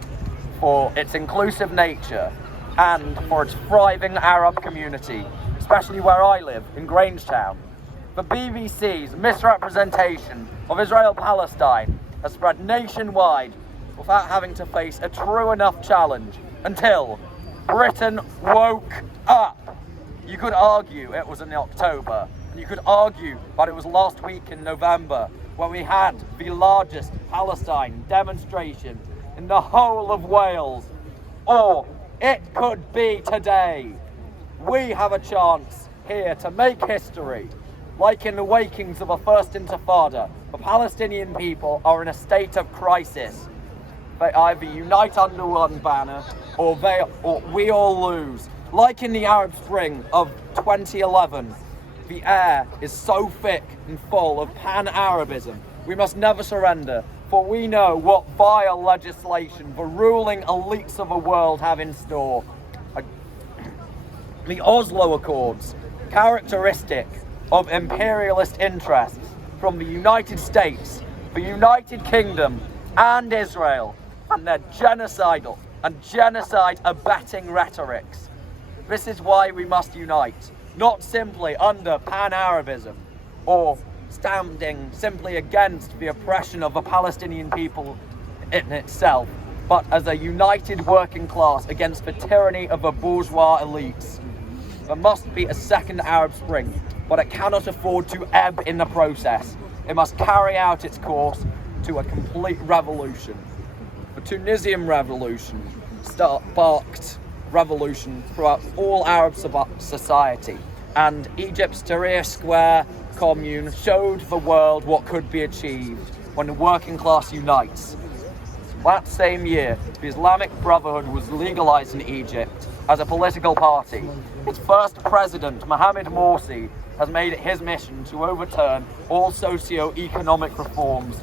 for its inclusive nature and for its thriving Arab community, especially where I live, in Grangetown. The BBC's misrepresentation of Israel-Palestine has spread nationwide without having to face a true enough challenge until Britain woke up. You could argue it was in October, and you could argue that it was last week in November when we had the largest Palestine demonstration in the whole of Wales. Or it could be today. We have a chance here to make history. Like in the wakings of a First Intifada, the Palestinian people are in a state of crisis. They either unite under one banner or we all lose. Like in the Arab Spring of 2011, the air is so thick and full of pan-Arabism. We must never surrender, for we know what vile legislation the ruling elites of the world have in store. The Oslo Accords, characteristic of imperialist interests from the United States, the United Kingdom, and Israel, and their genocidal and genocide-abetting rhetorics. This is why we must unite, not simply under pan-Arabism or standing simply against the oppression of the Palestinian people in itself, but as a united working class against the tyranny of the bourgeois elites. There must be a second Arab Spring, but it cannot afford to ebb in the process. It must carry out its course to a complete revolution. The Tunisian revolution sparked revolution throughout all Arab society, and Egypt's Tahrir Square commune showed the world what could be achieved when the working class unites. That same year, the Islamic Brotherhood was legalized in Egypt as a political party. Its first president, Mohamed Morsi, has made it his mission to overturn all socio-economic reforms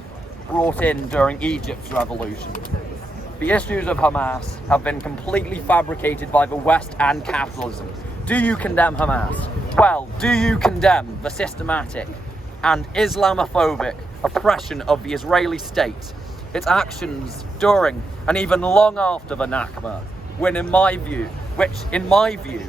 brought in during Egypt's revolution. The issues of Hamas have been completely fabricated by the West and capitalism. Do you condemn Hamas? Well, do you condemn the systematic and Islamophobic oppression of the Israeli state, its actions during and even long after the Nakba, which in my view,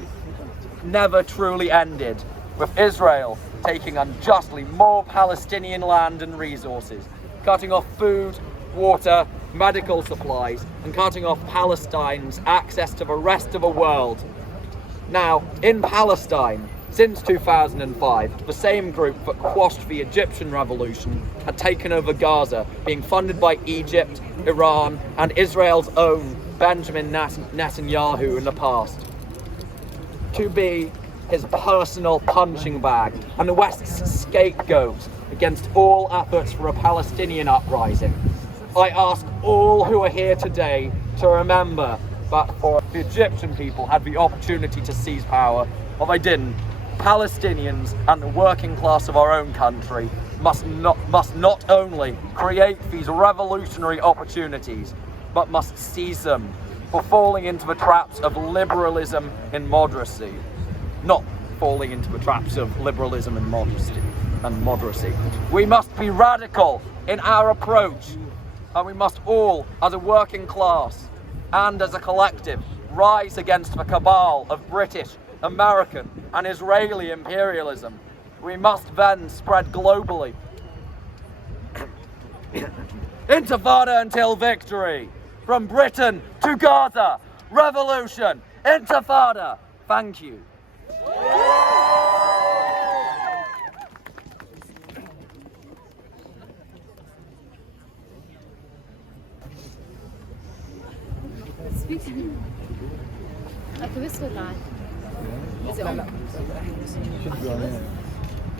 never truly ended, with Israel taking unjustly more Palestinian land and resources, cutting off food, water, medical supplies, and cutting off Palestine's access to the rest of the world. Now, in Palestine, since 2005, the same group that quashed the Egyptian revolution had taken over Gaza, being funded by Egypt, Iran, and Israel's own Benjamin Netanyahu in the past, to be his personal punching bag and the West's scapegoat against all efforts for a Palestinian uprising. I ask all who are here today to remember that for the Egyptian people had the opportunity to seize power, but they didn't. Palestinians and the working class of our own country must not only create these revolutionary opportunities, but must seize them for falling into the traps of liberalism and moderacy. Not falling into the traps of liberalism and moderacy. We must be radical in our approach, and we must all, as a working class and as a collective, rise against the cabal of British, American, and Israeli imperialism. We must then spread globally. Intifada until victory. From Britain to Gaza. Revolution. Intifada. Thank you.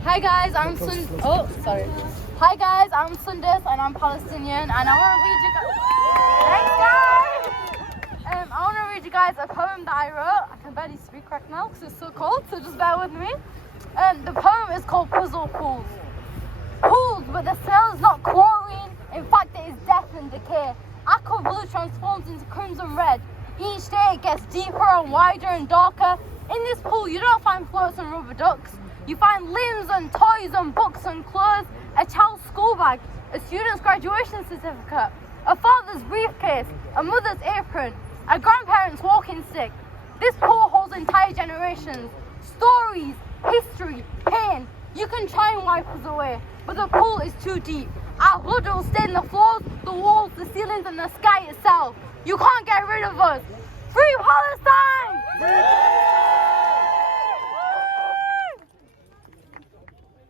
Hi guys, I'm Hi guys, I'm Sundis and I'm Palestinian, and I want to read you guys. Thanks guys. I want to read you guys a poem that I wrote. I can barely speak right now because it's so cold, so just bear with me. The poem is called Puzzle Pools. Pools, but the smell is not chlorine. In fact, it is death and decay. aqua blue transforms into crimson red. Each day it gets deeper and wider and darker. In this pool you don't find floats and rubber ducks. You find limbs and toys and books and clothes, a child's school bag, a student's graduation certificate, a father's briefcase, a mother's apron, a grandparent's walking stick. This pool holds entire generations, stories, history, pain. You can try and wipe us away, but the pool is too deep. Our blood will stain the floors, the walls, the ceilings and the sky itself. You can't get rid of us. Free Palestine! Free Palestine!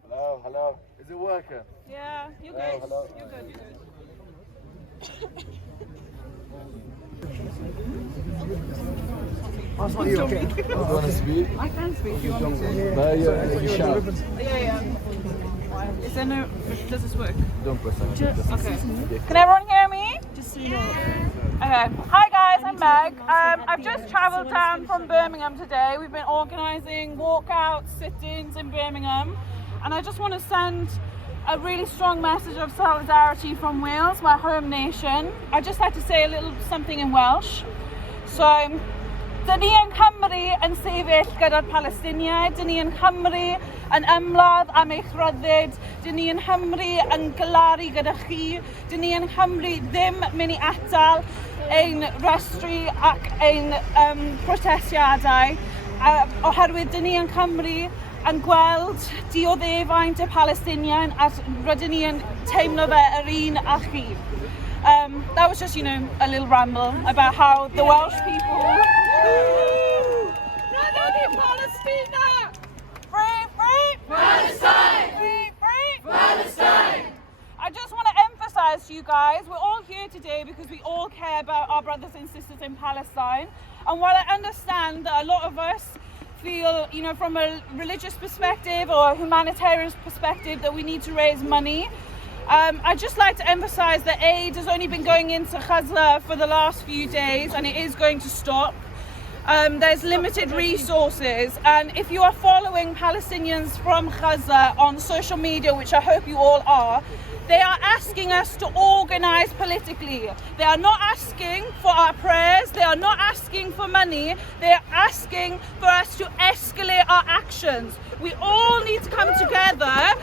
Hello, hello. Is it working? Yeah, you're good. Hello. You're good. You want to speak? I can speak if you want me to. No, you shout. Yeah. Is there no... Does this work? Don't press on. Okay. Can everyone hear me? Just so you know. Okay. Hi guys, I'm Meg. I've just travelled down from Birmingham today. We've been organising walkouts, sit-ins in Birmingham, and I just want to send a really strong message of solidarity from Wales, my home nation. I'd just like to say a little something in Welsh. So, dyn ni yn Cymru yn sefyll gyda'r Palestiniaid, dyn ni yn Cymru yn ymladd am eich ryddid, dyn ni yn Cymru yn galaru gyda chi, dyn ni yn Cymru ddim mynd i atal ein restru ac ein protestiadau, oherwydd dyn ni yn Cymru yn gweld dioddefaint y Palestinian a rydyn ni yn teimlo fe yr un â chi. That was just, you know, a little ramble about how the Welsh people... Palestina! Free, free! Palestine! Free, free! Palestine! I just want to emphasize to you guys, we're all here today because we all care about our brothers and sisters in Palestine. And while I understand that a lot of us feel, you know, from a religious perspective or a humanitarian perspective that we need to raise money, I'd just like to emphasize that aid has only been going into Gaza for the last few days and it is going to stop. There's limited resources, and if you are following Palestinians from Gaza on social media, which I hope you all are, they are asking us to organise politically. They are not asking for our prayers, they are not asking for money, they are asking for us to escalate our actions. We all need to come together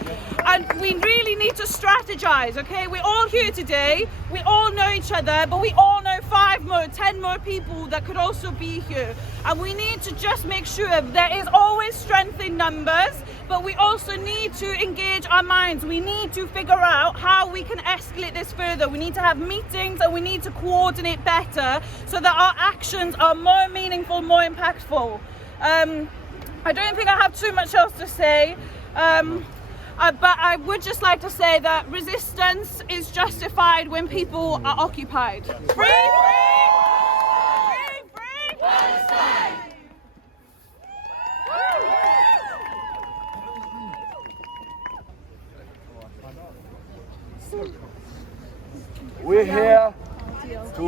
and we really need to strategize, okay? We're all here today, we all know each other, but we all know 5 more, 10 more people that could also be here. And we need to just make sure there is always strength in numbers, but we also need to engage our minds. We need to figure out how we can escalate this further. We need to have meetings and we need to coordinate better so that our actions are more meaningful, more impactful. I don't think I have too much else to say, but I would just like to say that resistance is justified when people are occupied. Free, free! Free, free! Palestine! We're here to...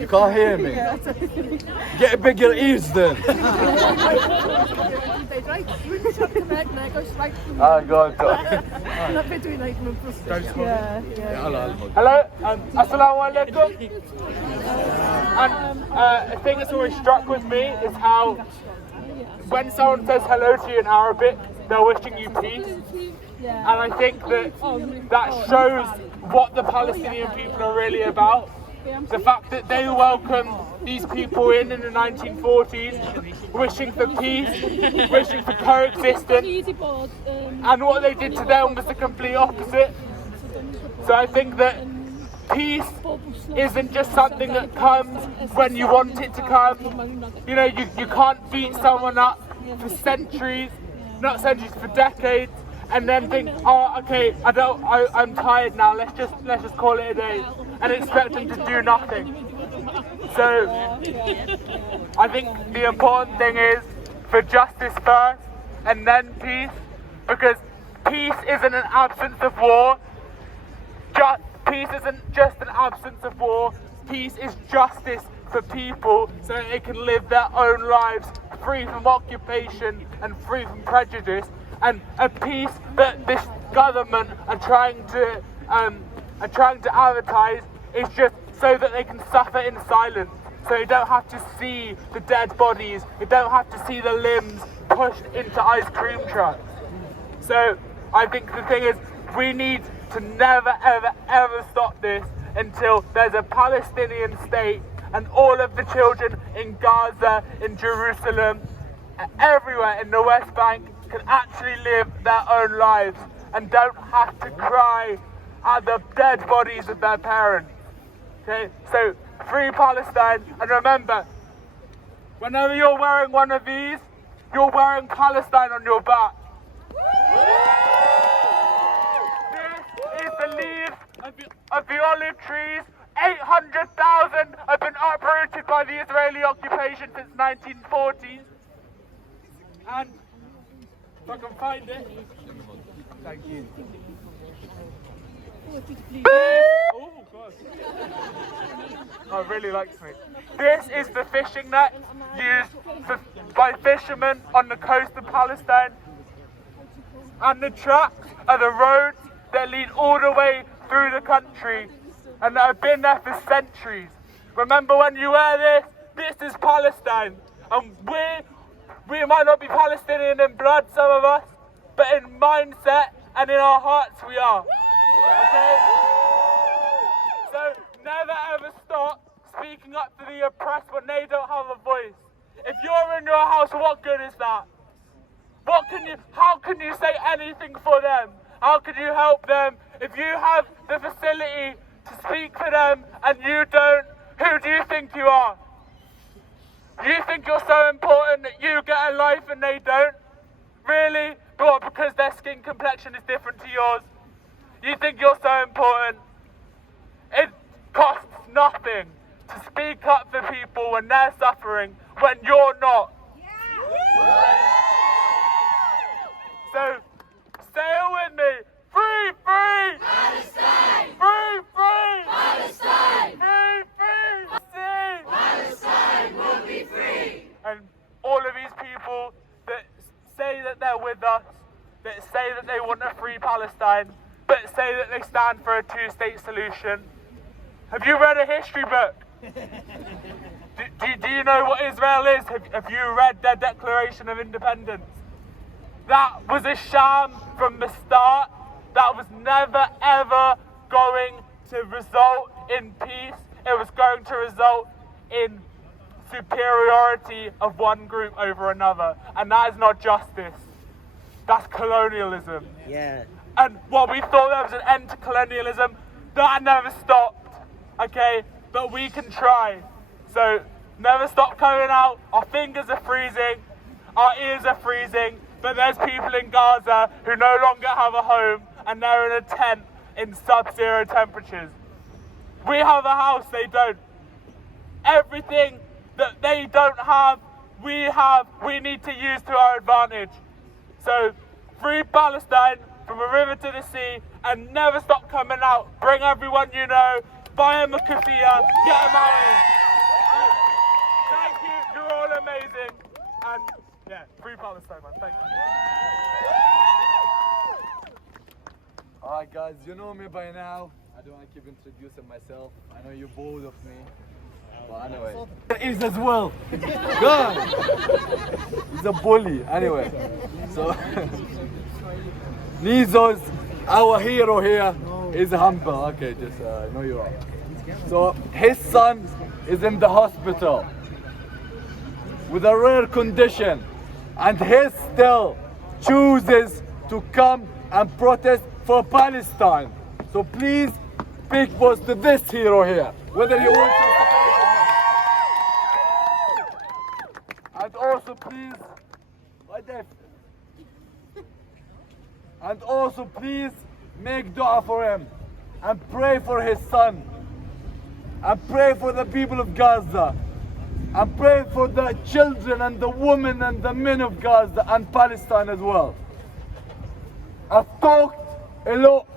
You can't hear me? Get bigger ears then. Go. Hello, assalamu alaikum. And a thing that's always struck with me is how when someone says hello to you in Arabic, they're wishing you peace. And I think that shows what the Palestinian people are really about. The fact that they welcomed these people in the 1940s, wishing for peace, wishing for coexistence, and what they did to them was the complete opposite. So I think that peace isn't just something that comes when you want it to come. You know, you can't beat someone up for centuries, not centuries, for decades, and then think, oh, okay, I'm tired now. Let's just call it a day, and expect them to do nothing. So, I think the important thing is for justice first, and then peace, because peace isn't an absence of war. Peace isn't just an absence of war. Peace is justice for people, so that they can live their own lives free from occupation and free from prejudice. And a peace that this government are trying to and trying to advertise is just so that they can suffer in silence. So you don't have to see the dead bodies, you don't have to see the limbs pushed into ice cream trucks. So I think the thing is, we need to never, ever, ever stop this until there's a Palestinian state and all of the children in Gaza, in Jerusalem, everywhere in the West Bank can actually live their own lives and don't have to cry at the dead bodies of their parents. Okay, so free Palestine, and remember, whenever you're wearing one of these, you're wearing Palestine on your back. This is the leaves of the olive trees. 800,000 have been uprooted by the Israeli occupation since 1940. And if I can find it, thank you. Oh God! Oh, really likes me. This is the fishing net used by fishermen on the coast of Palestine, and the tracks are the roads that lead all the way through the country, and that have been there for centuries. Remember, when you wear this, this is Palestine, and we might not be Palestinian in blood, some of us, but in mindset and in our hearts we are. Okay? So never ever stop speaking up for the oppressed when they don't have a voice. If you're in your house, what good is that? How can you say anything for them? How can you help them if you have the facility to speak for them and you don't? Who do you think you are? You think you're so important that you get a life and they don't? Really? What, because their skin complexion is different to yours? You think you're so important? It costs nothing to speak up for people when they're suffering, when you're not. So, say it with me. Free, free! Palestine! Free, free! Palestine! Free, free! Palestine will be free! And all of these people that say that they're with us, that say that they want a free Palestine, but say that they stand for a two-state solution. Have you read a history book? Do you know what Israel is? Have you read their Declaration of Independence? That was a sham from the start. That was never ever going to result in peace. It was going to result in superiority of one group over another. And that is not justice. That's colonialism. Yeah. And what we thought there was an end to colonialism, that never stopped. Okay? But we can try. So never stop coming out. Our fingers are freezing. Our ears are freezing. But there's people in Gaza who no longer have a home and they're in a tent in sub-zero temperatures. We have a house, they don't. Everything that they don't have, we need to use to our advantage. So free Palestine from a river to the sea and never stop coming out. Bring everyone you know, buy them a keffiyeh, get them out here. Thank you, you're all amazing. And yeah, free Palestine, man, thank you. Alright guys, you know me by now. I don't want to keep introducing myself. I know you're bored of me. But anyway. He is as well. God! He's a bully. Anyway. So Nizos, our hero here, is humble. Okay, just know you're right. So his son is in the hospital with a rare condition, and he still chooses to come and protest for Palestine. So please, big boss to this hero here, whether he wants us to or not. And also please, and also please make dua for him and pray for his son and pray for the people of Gaza and pray for the children and the women and the men of Gaza and Palestine as well. I've talked a lot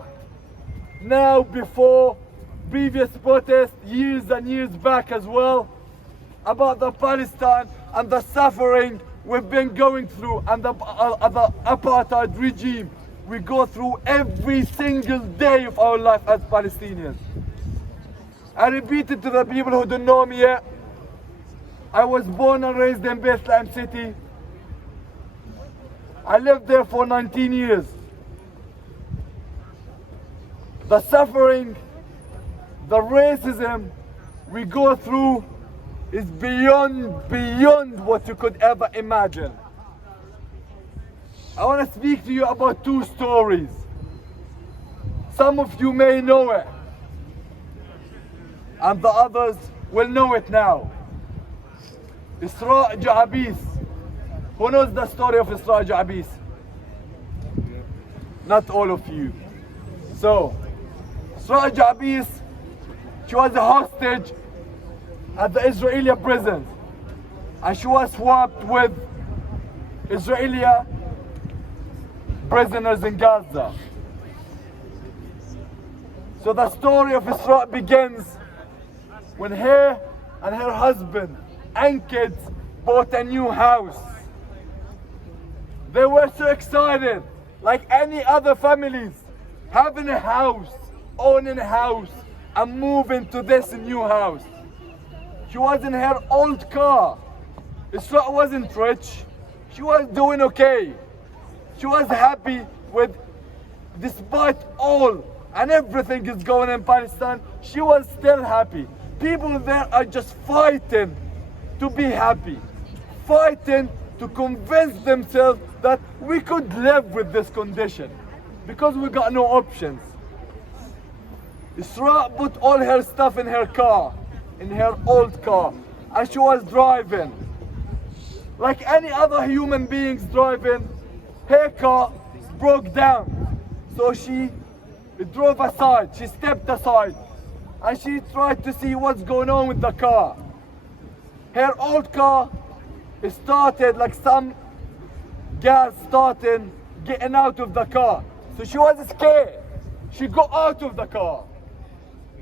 now before previous protests years and years back as well about the Palestine and the suffering we've been going through and the apartheid regime we go through every single day of our life as Palestinians. I repeat it to the people who don't know me yet. I was born and raised in Bethlehem City. I lived there for 19 years. The suffering, the racism we go through is beyond what you could ever imagine. I want to speak to you about two stories. Some of you may know it, and the others will know it now. Isra Ja'abis. Who knows the story of Isra Ja'abis? Not all of you. So, Isra Ja'abis, she was a hostage at the Israeli prison, and she was swapped with Israeli prisoners in Gaza. So the story of Isra begins when her and her husband and kids bought a new house. They were so excited, like any other families, having a house, owning a house, and moving to this new house. She was in her old car. Isra wasn't rich. She was doing okay. She was happy with, despite all and everything is going in Palestine, she was still happy. People there are just fighting to be happy, fighting to convince themselves that we could live with this condition because we got no options. Isra put all her stuff in her car, in her old car, and she was driving. Like any other human beings driving, her car broke down. So she drove aside, she stepped aside, and she tried to see what's going on with the car. Her old car started like some gas starting getting out of the car. So she was scared. She got out of the car.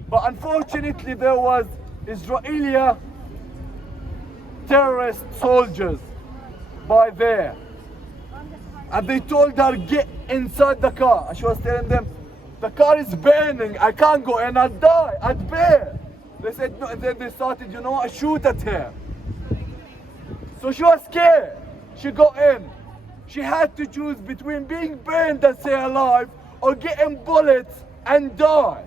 But unfortunately there was Israeli terrorist soldiers by there. And they told her, get inside the car. And she was telling them, the car is burning, I can't go in, I'd die, I'd burn. They said no, and then they started, you know what, shoot at her. So she was scared. She got in. She had to choose between being burned and stay alive or getting bullets and die.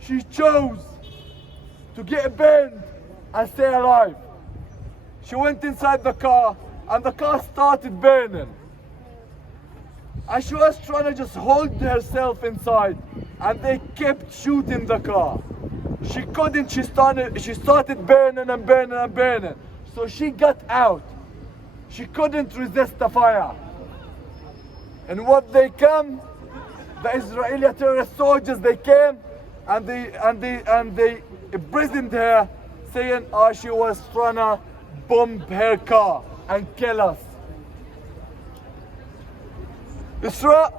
She chose to get burned and stay alive. She went inside the car and the car started burning. And she was trying to just hold herself inside and they kept shooting the car. She couldn't, she started burning and burning and burning. So she got out. She couldn't resist the fire. And what they came, the Israeli terrorist soldiers, they came and they imprisoned her, saying she was trying to bomb her car and kill us. Isra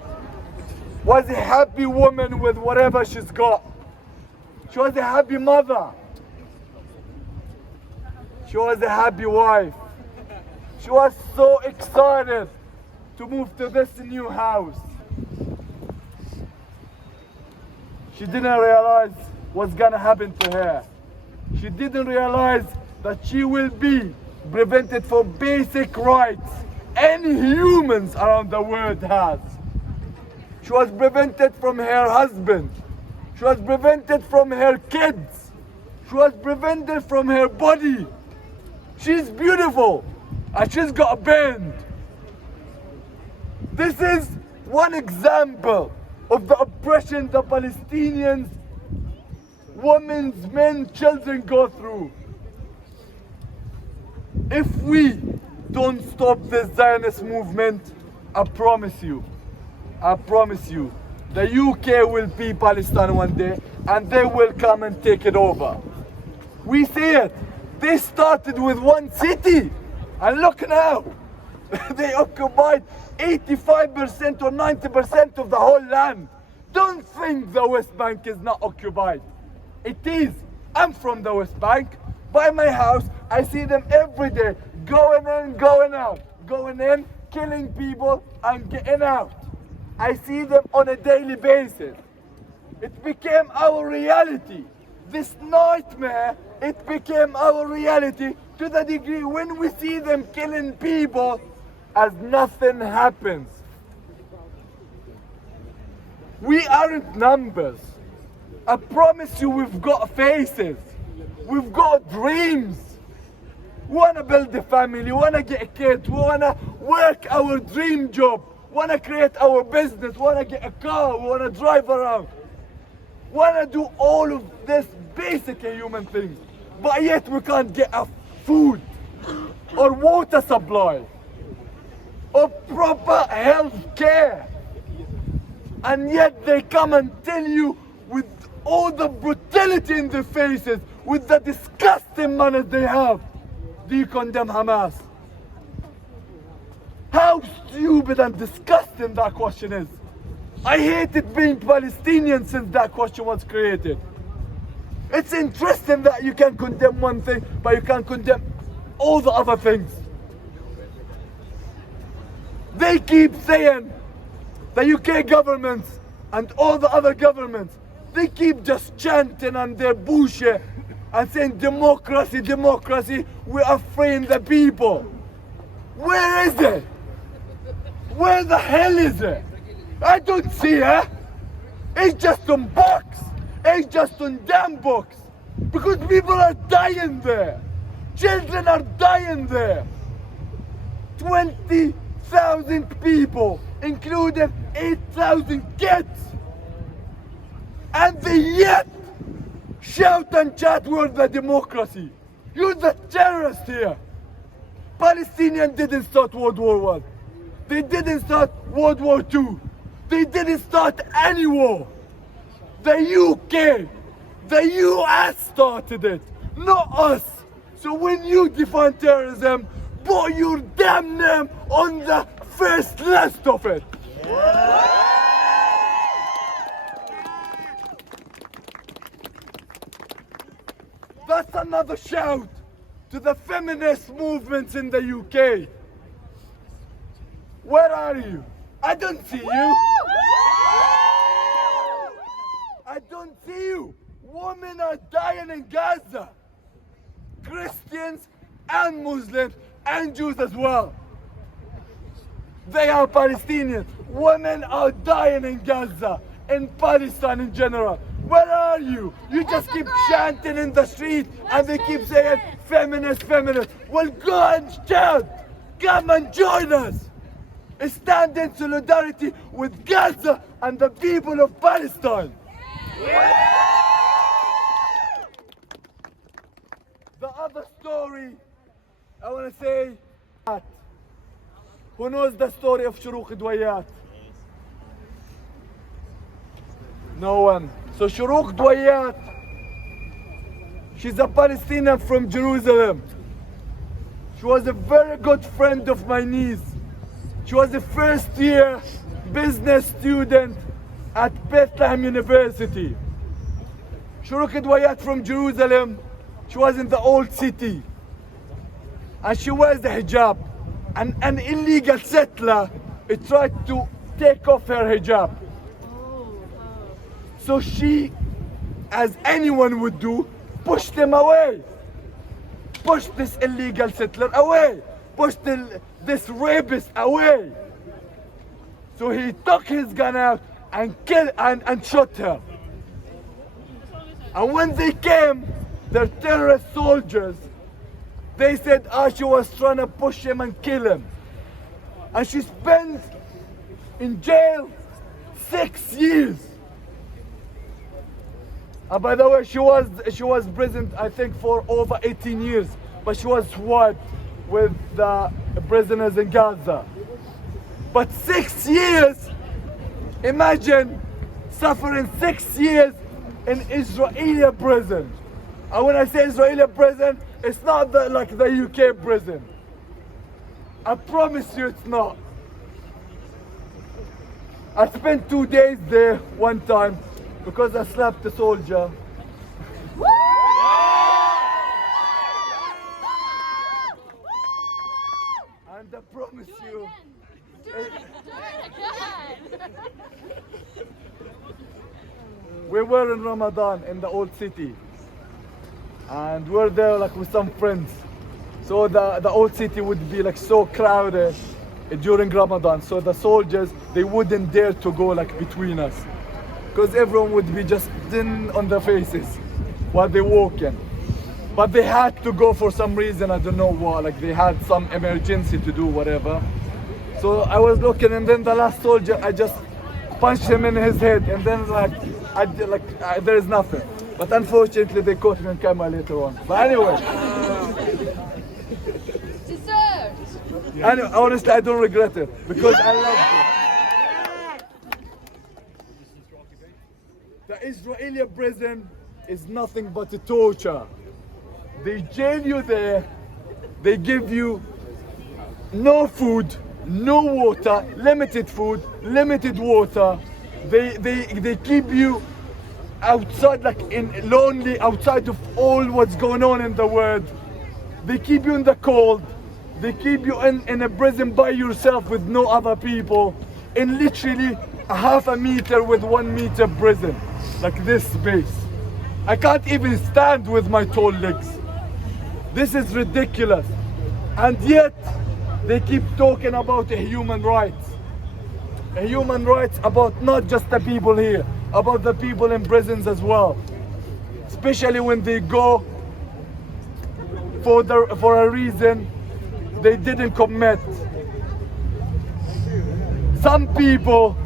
was a happy woman with whatever she's got. She was a happy mother. She was a happy wife. She was so excited to move to this new house. She didn't realize what's gonna happen to her. She didn't realize that she will be prevented from basic rights any humans around the world has. She was prevented from her husband. She was prevented from her kids. She was prevented from her body. She's beautiful and she's got a band. This is one example of the oppression the Palestinians, women, men, children go through. If we don't stop this Zionist movement, I promise you, the UK will be Palestine one day and they will come and take it over. We see it. They started with one city and look now. They occupied 85% or 90% of the whole land. Don't think the West Bank is not occupied. It is. I'm from the West Bank. By my house, I see them every day, going in, going out, going in, killing people and getting out. I see them on a daily basis. It became our reality. This nightmare, it became our reality to the degree when we see them killing people as nothing happens. We aren't numbers. I promise you we've got faces. We've got dreams. We want to build a family, we want to get a kid, we want to work our dream job, we want to create our business, we want to get a car, we want to drive around. We want to do all of this basic human things. But yet we can't get a food or water supply or proper health care. And yet they come and tell you with all the brutality in their faces, with the disgusting manners they have, do you condemn Hamas? How stupid and disgusting that question is. I hated being Palestinian since that question was created. It's interesting that you can condemn one thing, but you can't condemn all the other things. They keep saying the UK government and all the other governments, they keep just chanting on their bullshit and saying democracy, democracy, we are freeing the people. Where is it? Where the hell is it? I don't see it. It's just on books. It's just on damn books. Because people are dying there. Children are dying there. 20,000 people, including 8,000 kids. And they yet shout and chat we're the democracy. You're the terrorist here. Palestinians didn't start World War I. They didn't start World War II. They didn't start any war. The UK, the US started it, not us. So when you define terrorism, put your damn name on the first list of it. That's another shout to the feminist movements in the UK. Where are you? I don't see you. I don't see you. Women are dying in Gaza. Christians and Muslims and Jews as well. They are Palestinians. Women are dying in Gaza, in Palestine in general. Where are you? You just keep chanting in the street and they keep saying feminist, feminist. Well, go and shout. Come and join us. Stand in solidarity with Gaza and the people of Palestine. The other story I want to say, who knows the story of Shuruq Dwayat? No one. So Shuruq Dwayat, she's a Palestinian from Jerusalem. She was a very good friend of my niece. She was a first-year business student at Bethlehem University. Shuruq Dwayat from Jerusalem. She was in the old city. And she wears the hijab. And an illegal settler tried to take off her hijab. So she, as anyone would do, pushed him away. Pushed this illegal settler away. Pushed this rapist away. So he took his gun out and killed and shot her. And when they came, the terrorist soldiers, they said she was trying to push him and kill him. And she spent in jail 6 years. And by the way, she was imprisoned, I think, for over 18 years. But she was swiped with the prisoners in Gaza. But 6 years, imagine suffering 6 years in Israeli prison. And when I say Israeli prison, it's not like the UK prison. I promise you it's not. I spent 2 days there one time because I slapped a soldier. And I promise you. Do it again. We were in Ramadan in the old city, and we're there like with some friends. So the old city would be like so crowded during Ramadan. So the soldiers, they wouldn't dare to go like between us, because everyone would be just thin on their faces while they're walking. But they had to go for some reason, I don't know what, like they had some emergency to do, whatever. So I was looking, and then the last soldier, I just punched him in his head, and then there is nothing. But unfortunately, they caught me on camera later on. But anyway. Anyway, honestly, I don't regret it, because I loved it. The Israeli prison is nothing but a torture. They jail you there, they give you no food, no water, limited food, limited water. They keep you outside, like lonely, outside of all what's going on in the world. They keep you in the cold. They keep you in a prison by yourself with no other people, in literally a half a meter with 1 meter prison, like this space. I can't even stand with my tall legs. This is ridiculous. And yet, they keep talking about human rights. Human rights about not just the people here, about the people in prisons as well. Especially when they go for a reason they didn't commit. Some people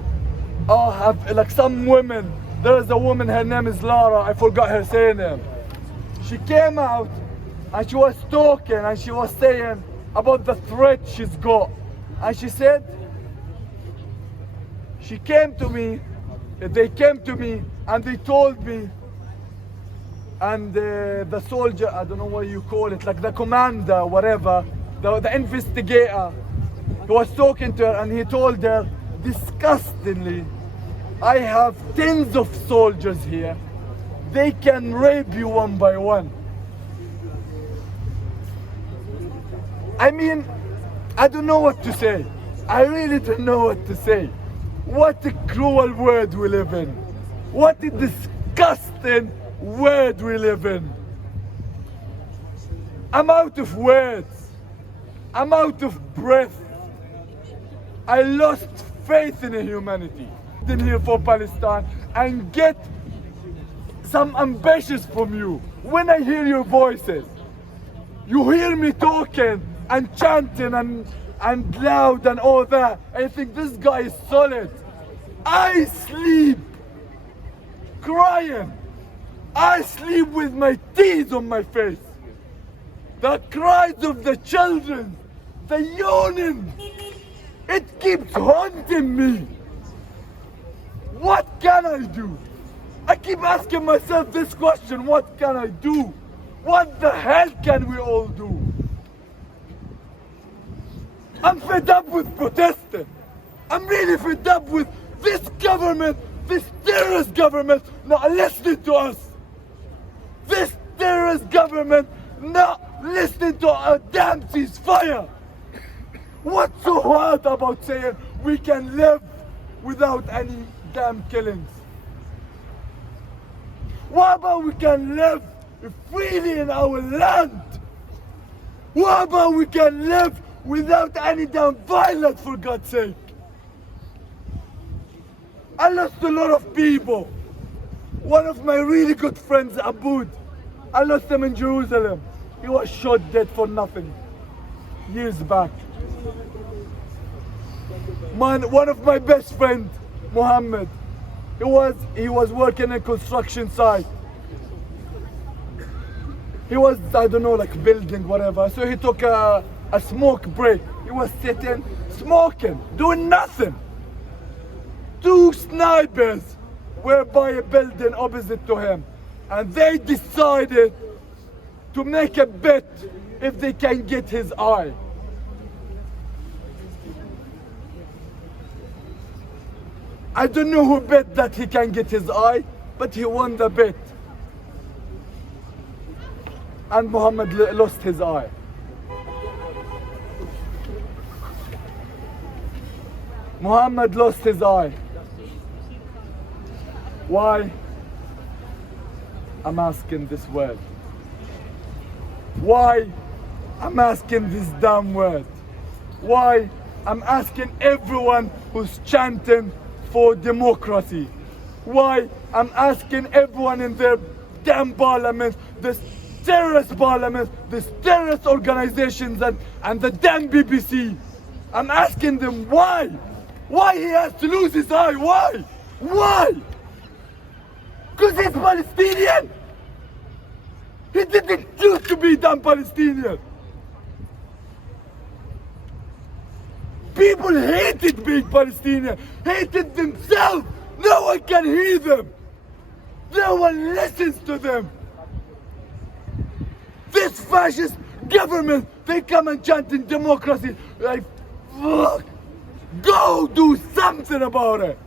have, like some women, there's a woman, her name is Lara, I forgot her surname. She came out and she was talking and she was saying about the threat she's got. And she said, they came to me and they told me, and the soldier, I don't know what you call it, like the commander, whatever, the investigator, he was talking to her and he told her, disgustingly, I have tens of soldiers here. They can rape you one by one. I mean, I don't know what to say. I really don't know what to say. What a cruel world we live in. What a disgusting world we live in. I'm out of words. I'm out of breath. I lost faith in humanity. In here for Palestine and get some ambitions from you. When I hear your voices, you hear me talking and chanting and loud and all that, I think this guy is solid. I sleep crying. I sleep with my tears on my face. The cries of the children, the yawning, it keeps haunting me. What can I do? I keep asking myself this question, what can I do? What the hell can we all do? I'm fed up with protesting. I'm really fed up with this government, this terrorist government not listening to us. This terrorist government not listening to our damn ceasefire. What's so hard about saying we can live without any damn killings? What about we can live freely in our land? What about we can live without any damn violence, for God's sake? I lost a lot of people. One of my really good friends, Aboud, I lost him in Jerusalem. He was shot dead for nothing years back. One of my best friends, Mohammed, he was working a construction site. He was, I don't know, like building, whatever. So he took a smoke break. He was sitting, smoking, doing nothing. 2 snipers were by a building opposite to him. And they decided to make a bet if they can get his eye. I don't know who bet that he can get his eye, but he won the bet. And Muhammad lost his eye. Muhammad lost his eye. Why? I'm asking this word. Why? I'm asking this damn word. Why? I'm asking everyone who's chanting for democracy. Why? I'm asking everyone in their damn parliament, this terrorist parliament, these terrorist organizations and the damn BBC. I'm asking them why? Why he has to lose his eye? Why? Why? Because he's Palestinian. He didn't choose to be damn Palestinian. People hated being Palestinian, hated themselves. No one can hear them. No one listens to them. This fascist government, they come and chant in democracy. Like, fuck. Go do something about it.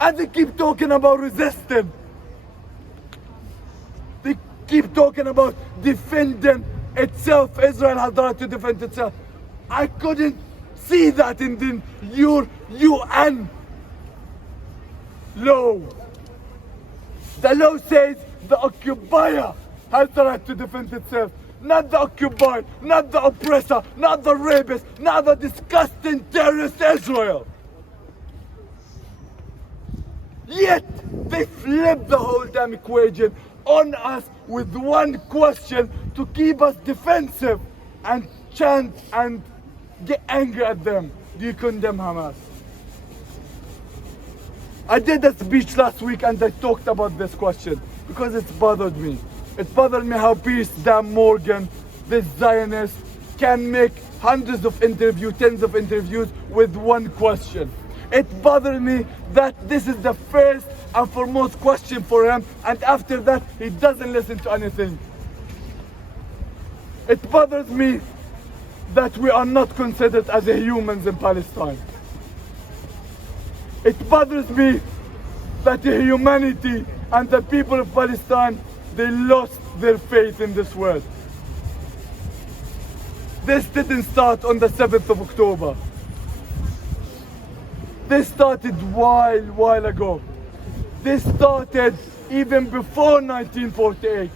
And they keep talking about resisting. They keep talking about defending itself. Israel has the right to defend itself. I couldn't see that in your UN law. The law says the occupier has the right to defend itself. Not the occupied, not the oppressor, not the rapist, not the disgusting terrorist Israel. Yet they flip the whole damn equation on us with one question to keep us defensive and chant and get angry at them. Do you condemn Hamas? I did a speech last week and I talked about this question because it's bothered me. It bothered me how Piers Morgan, this Zionist, can make hundreds of interviews, tens of interviews with one question. It bothered me that this is the first and foremost question for him, and after that he doesn't listen to anything. It bothers me that we are not considered as humans in Palestine. It bothers me that the humanity and the people of Palestine, they lost their faith in this world. This didn't start on the 7th of October. This started while ago. This started even before 1948.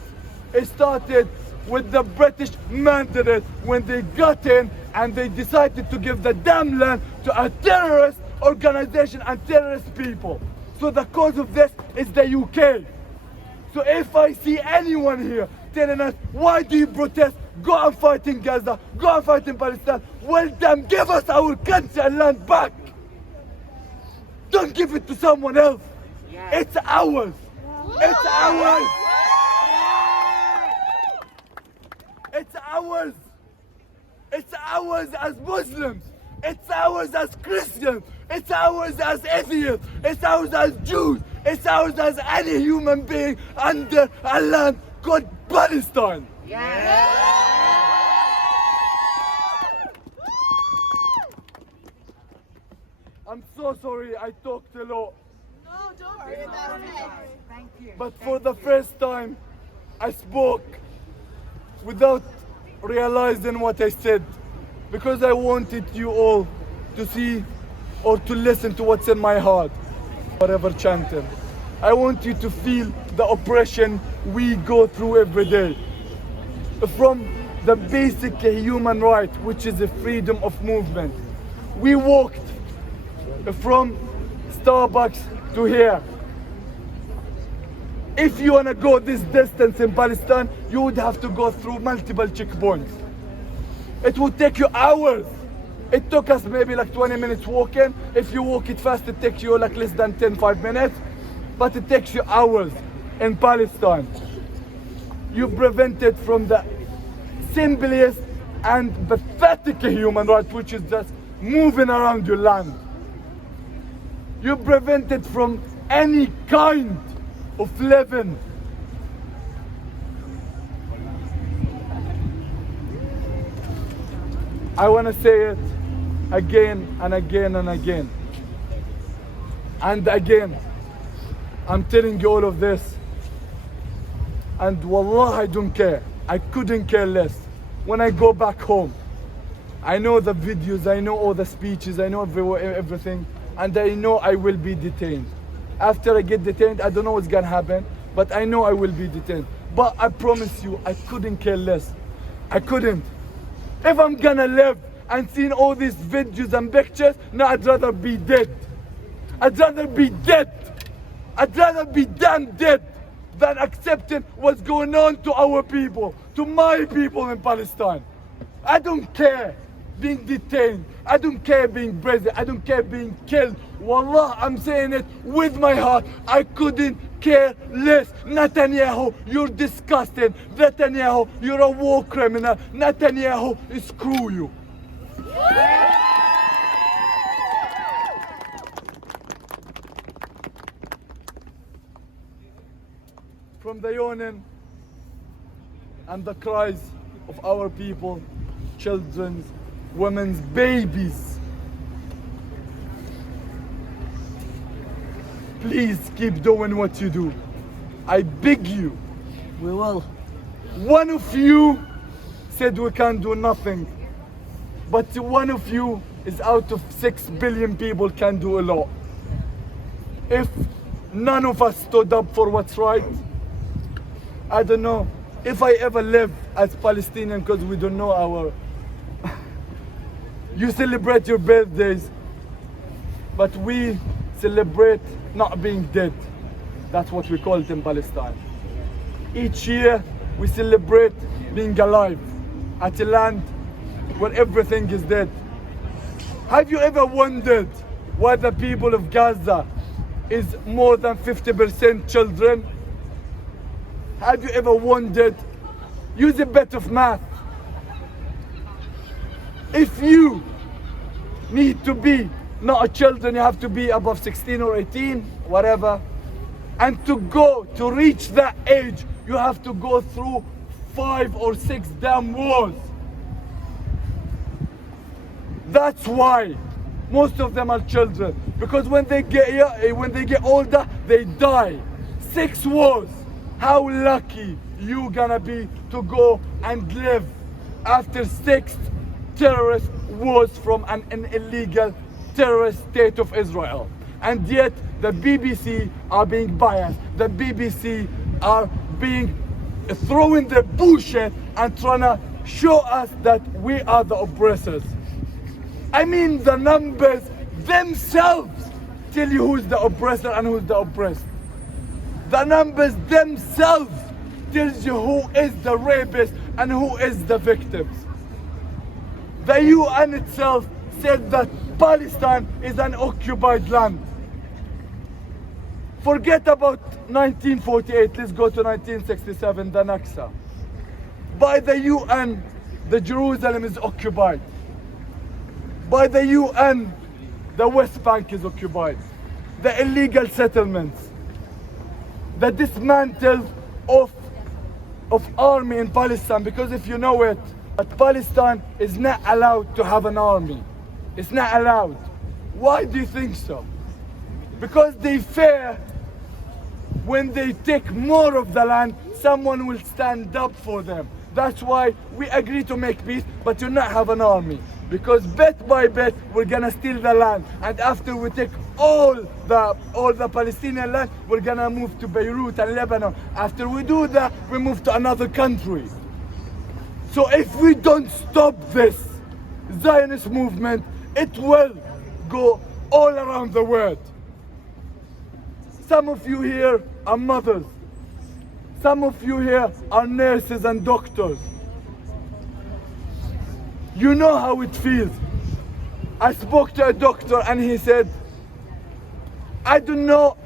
It started with the British mandate when they got in and they decided to give the damn land to a terrorist organization and terrorist people. So the cause of this is the UK. So if I see anyone here telling us, why do you protest? Go and fight in Gaza, go and fight in Palestine. Well then, give us our country and land back. Don't give it to someone else. It's ours. It's ours. It's ours. It's ours as Muslims. It's ours as Christians. It's ours as atheists. It's ours as Jews. It's ours as any human being under a land called Palestine. I'm so sorry I talked a lot. No, don't worry about it. Thank you. But for the first time, I spoke without realizing what I said, because I wanted you all to see or to listen to what's in my heart. Whatever chanting, I want you to feel the oppression we go through every day. From the basic human right, which is the freedom of movement. We walked from Starbucks to here. If you want to go this distance in Palestine, you would have to go through multiple checkpoints. It would take you hours. It took us maybe like 20 minutes walking. If you walk it fast, it takes you like less than 5 minutes. But it takes you hours in Palestine. You prevented from the simplest and pathetic human right, which is just moving around your land. You prevented from any kind of living. I want to say it again and again and again. And again, I'm telling you all of this. And wallah, I don't care. I couldn't care less. When I go back home, I know the videos, I know all the speeches, I know everything, and I know I will be detained. After I get detained, I don't know what's gonna happen, but I know I will be detained. But I promise you, I couldn't care less. I couldn't. If I'm gonna live and see all these videos and pictures, no, I'd rather be dead. I'd rather be dead. I'd rather be damn dead than accepting what's going on to our people, to my people in Palestine. I don't care being detained. I don't care being imprisoned. I don't care being killed. Wallah, I'm saying it with my heart. I couldn't care less. Netanyahu, you're disgusting. Netanyahu, you're a war criminal. Netanyahu, screw you. From the yawning and the cries of our people, children, women's babies, please keep doing what you do. I beg you. We will. One of you said we can't do nothing, but one of you is out of 6 billion people can do a lot. If none of us stood up for what's right, I don't know if I ever live as Palestinian, because we don't know our... You celebrate your birthdays, but we celebrate not being dead. That's what we call it in Palestine. Each year we celebrate being alive at a land where everything is dead. Have you ever wondered why the people of Gaza is more than 50% children? Have you ever wondered? Use a bit of math. If you need to be not a children, you have to be above 16 or 18, whatever. And to reach that age, you have to go through 5 or 6 damn wars. That's why most of them are children, because when they get older, they die. 6 wars. How lucky you gonna be to go and live after 6 terrorist wars from an illegal terrorist state of Israel. And yet the BBC are being biased. The BBC are being throwing the bullshit and trying to show us that we are the oppressors. I mean, the numbers themselves tell you who's the oppressor and who's the oppressed. The numbers themselves tells you who is the rapist and who is the victims. The UN itself said that Palestine is an occupied land. Forget about 1948, let's go to 1967, the Naksa. By the UN, the Jerusalem is occupied. By the UN, the West Bank is occupied. The illegal settlements, the dismantle of army in Palestine, because if you know it, Palestine is not allowed to have an army. It's not allowed. Why do you think so? Because they fear when they take more of the land, someone will stand up for them. That's why we agree to make peace, but to not have an army. Because bit by bit, we're gonna steal the land. And after we take all the Palestinian land, we're gonna move to Beirut and Lebanon. After we do that, we move to another country. So if we don't stop this Zionist movement, it will go all around the world. Some of you here are mothers. Some of you here are nurses and doctors. You know how it feels. I spoke to a doctor and he said, I don't know,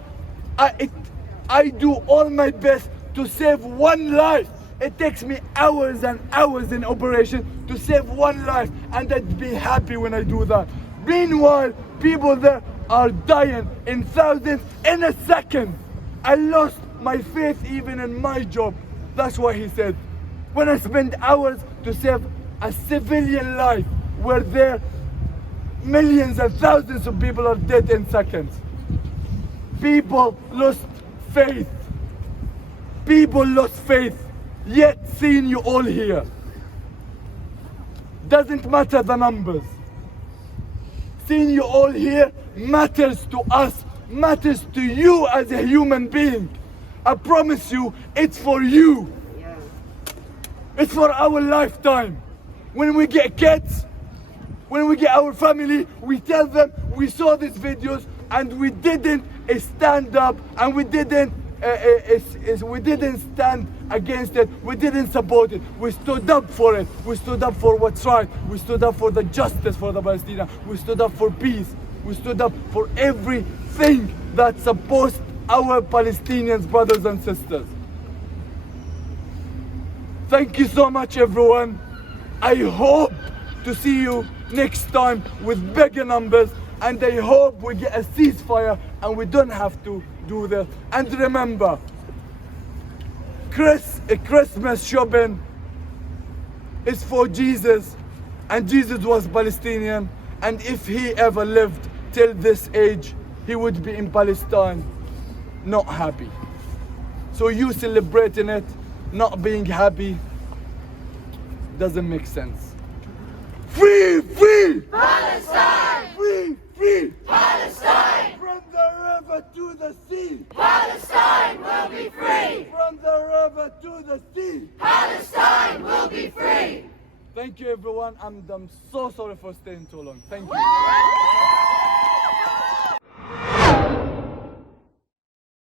I do all my best to save one life. It takes me hours and hours in operation to save one life, and I'd be happy when I do that. Meanwhile, people there are dying in thousands in a second. I lost my faith even in my job. That's why he said, when I spend hours to save a civilian life, where there millions and thousands of people are dead in seconds. People lost faith. People lost faith. Yet seeing you all here, doesn't matter the numbers. Seeing you all here matters to us, matters to you as a human being. I promise you, it's for you. It's for our lifetime. When we get kids, when we get our family, we tell them we saw these videos and we didn't stand up and we didn't stand against it. We didn't support it. We stood up for it. We stood up for what's right. We stood up for the justice for the Palestinians. We stood up for peace. We stood up for everything that supports our Palestinians brothers and sisters. Thank you so much, everyone. I hope to see you next time with bigger numbers, and I hope we get a ceasefire and we don't have to do this. And remember, Christmas shopping is for Jesus, and Jesus was Palestinian, and if he ever lived till this age, he would be in Palestine, not happy. So you celebrating it, not being happy, doesn't make sense. Free, free! Palestine! Free, free! Palestine! From the river to the sea! Palestine will be free! From the river to the sea! Palestine will be free! Thank you, everyone. I'm so sorry for staying too long. Thank you.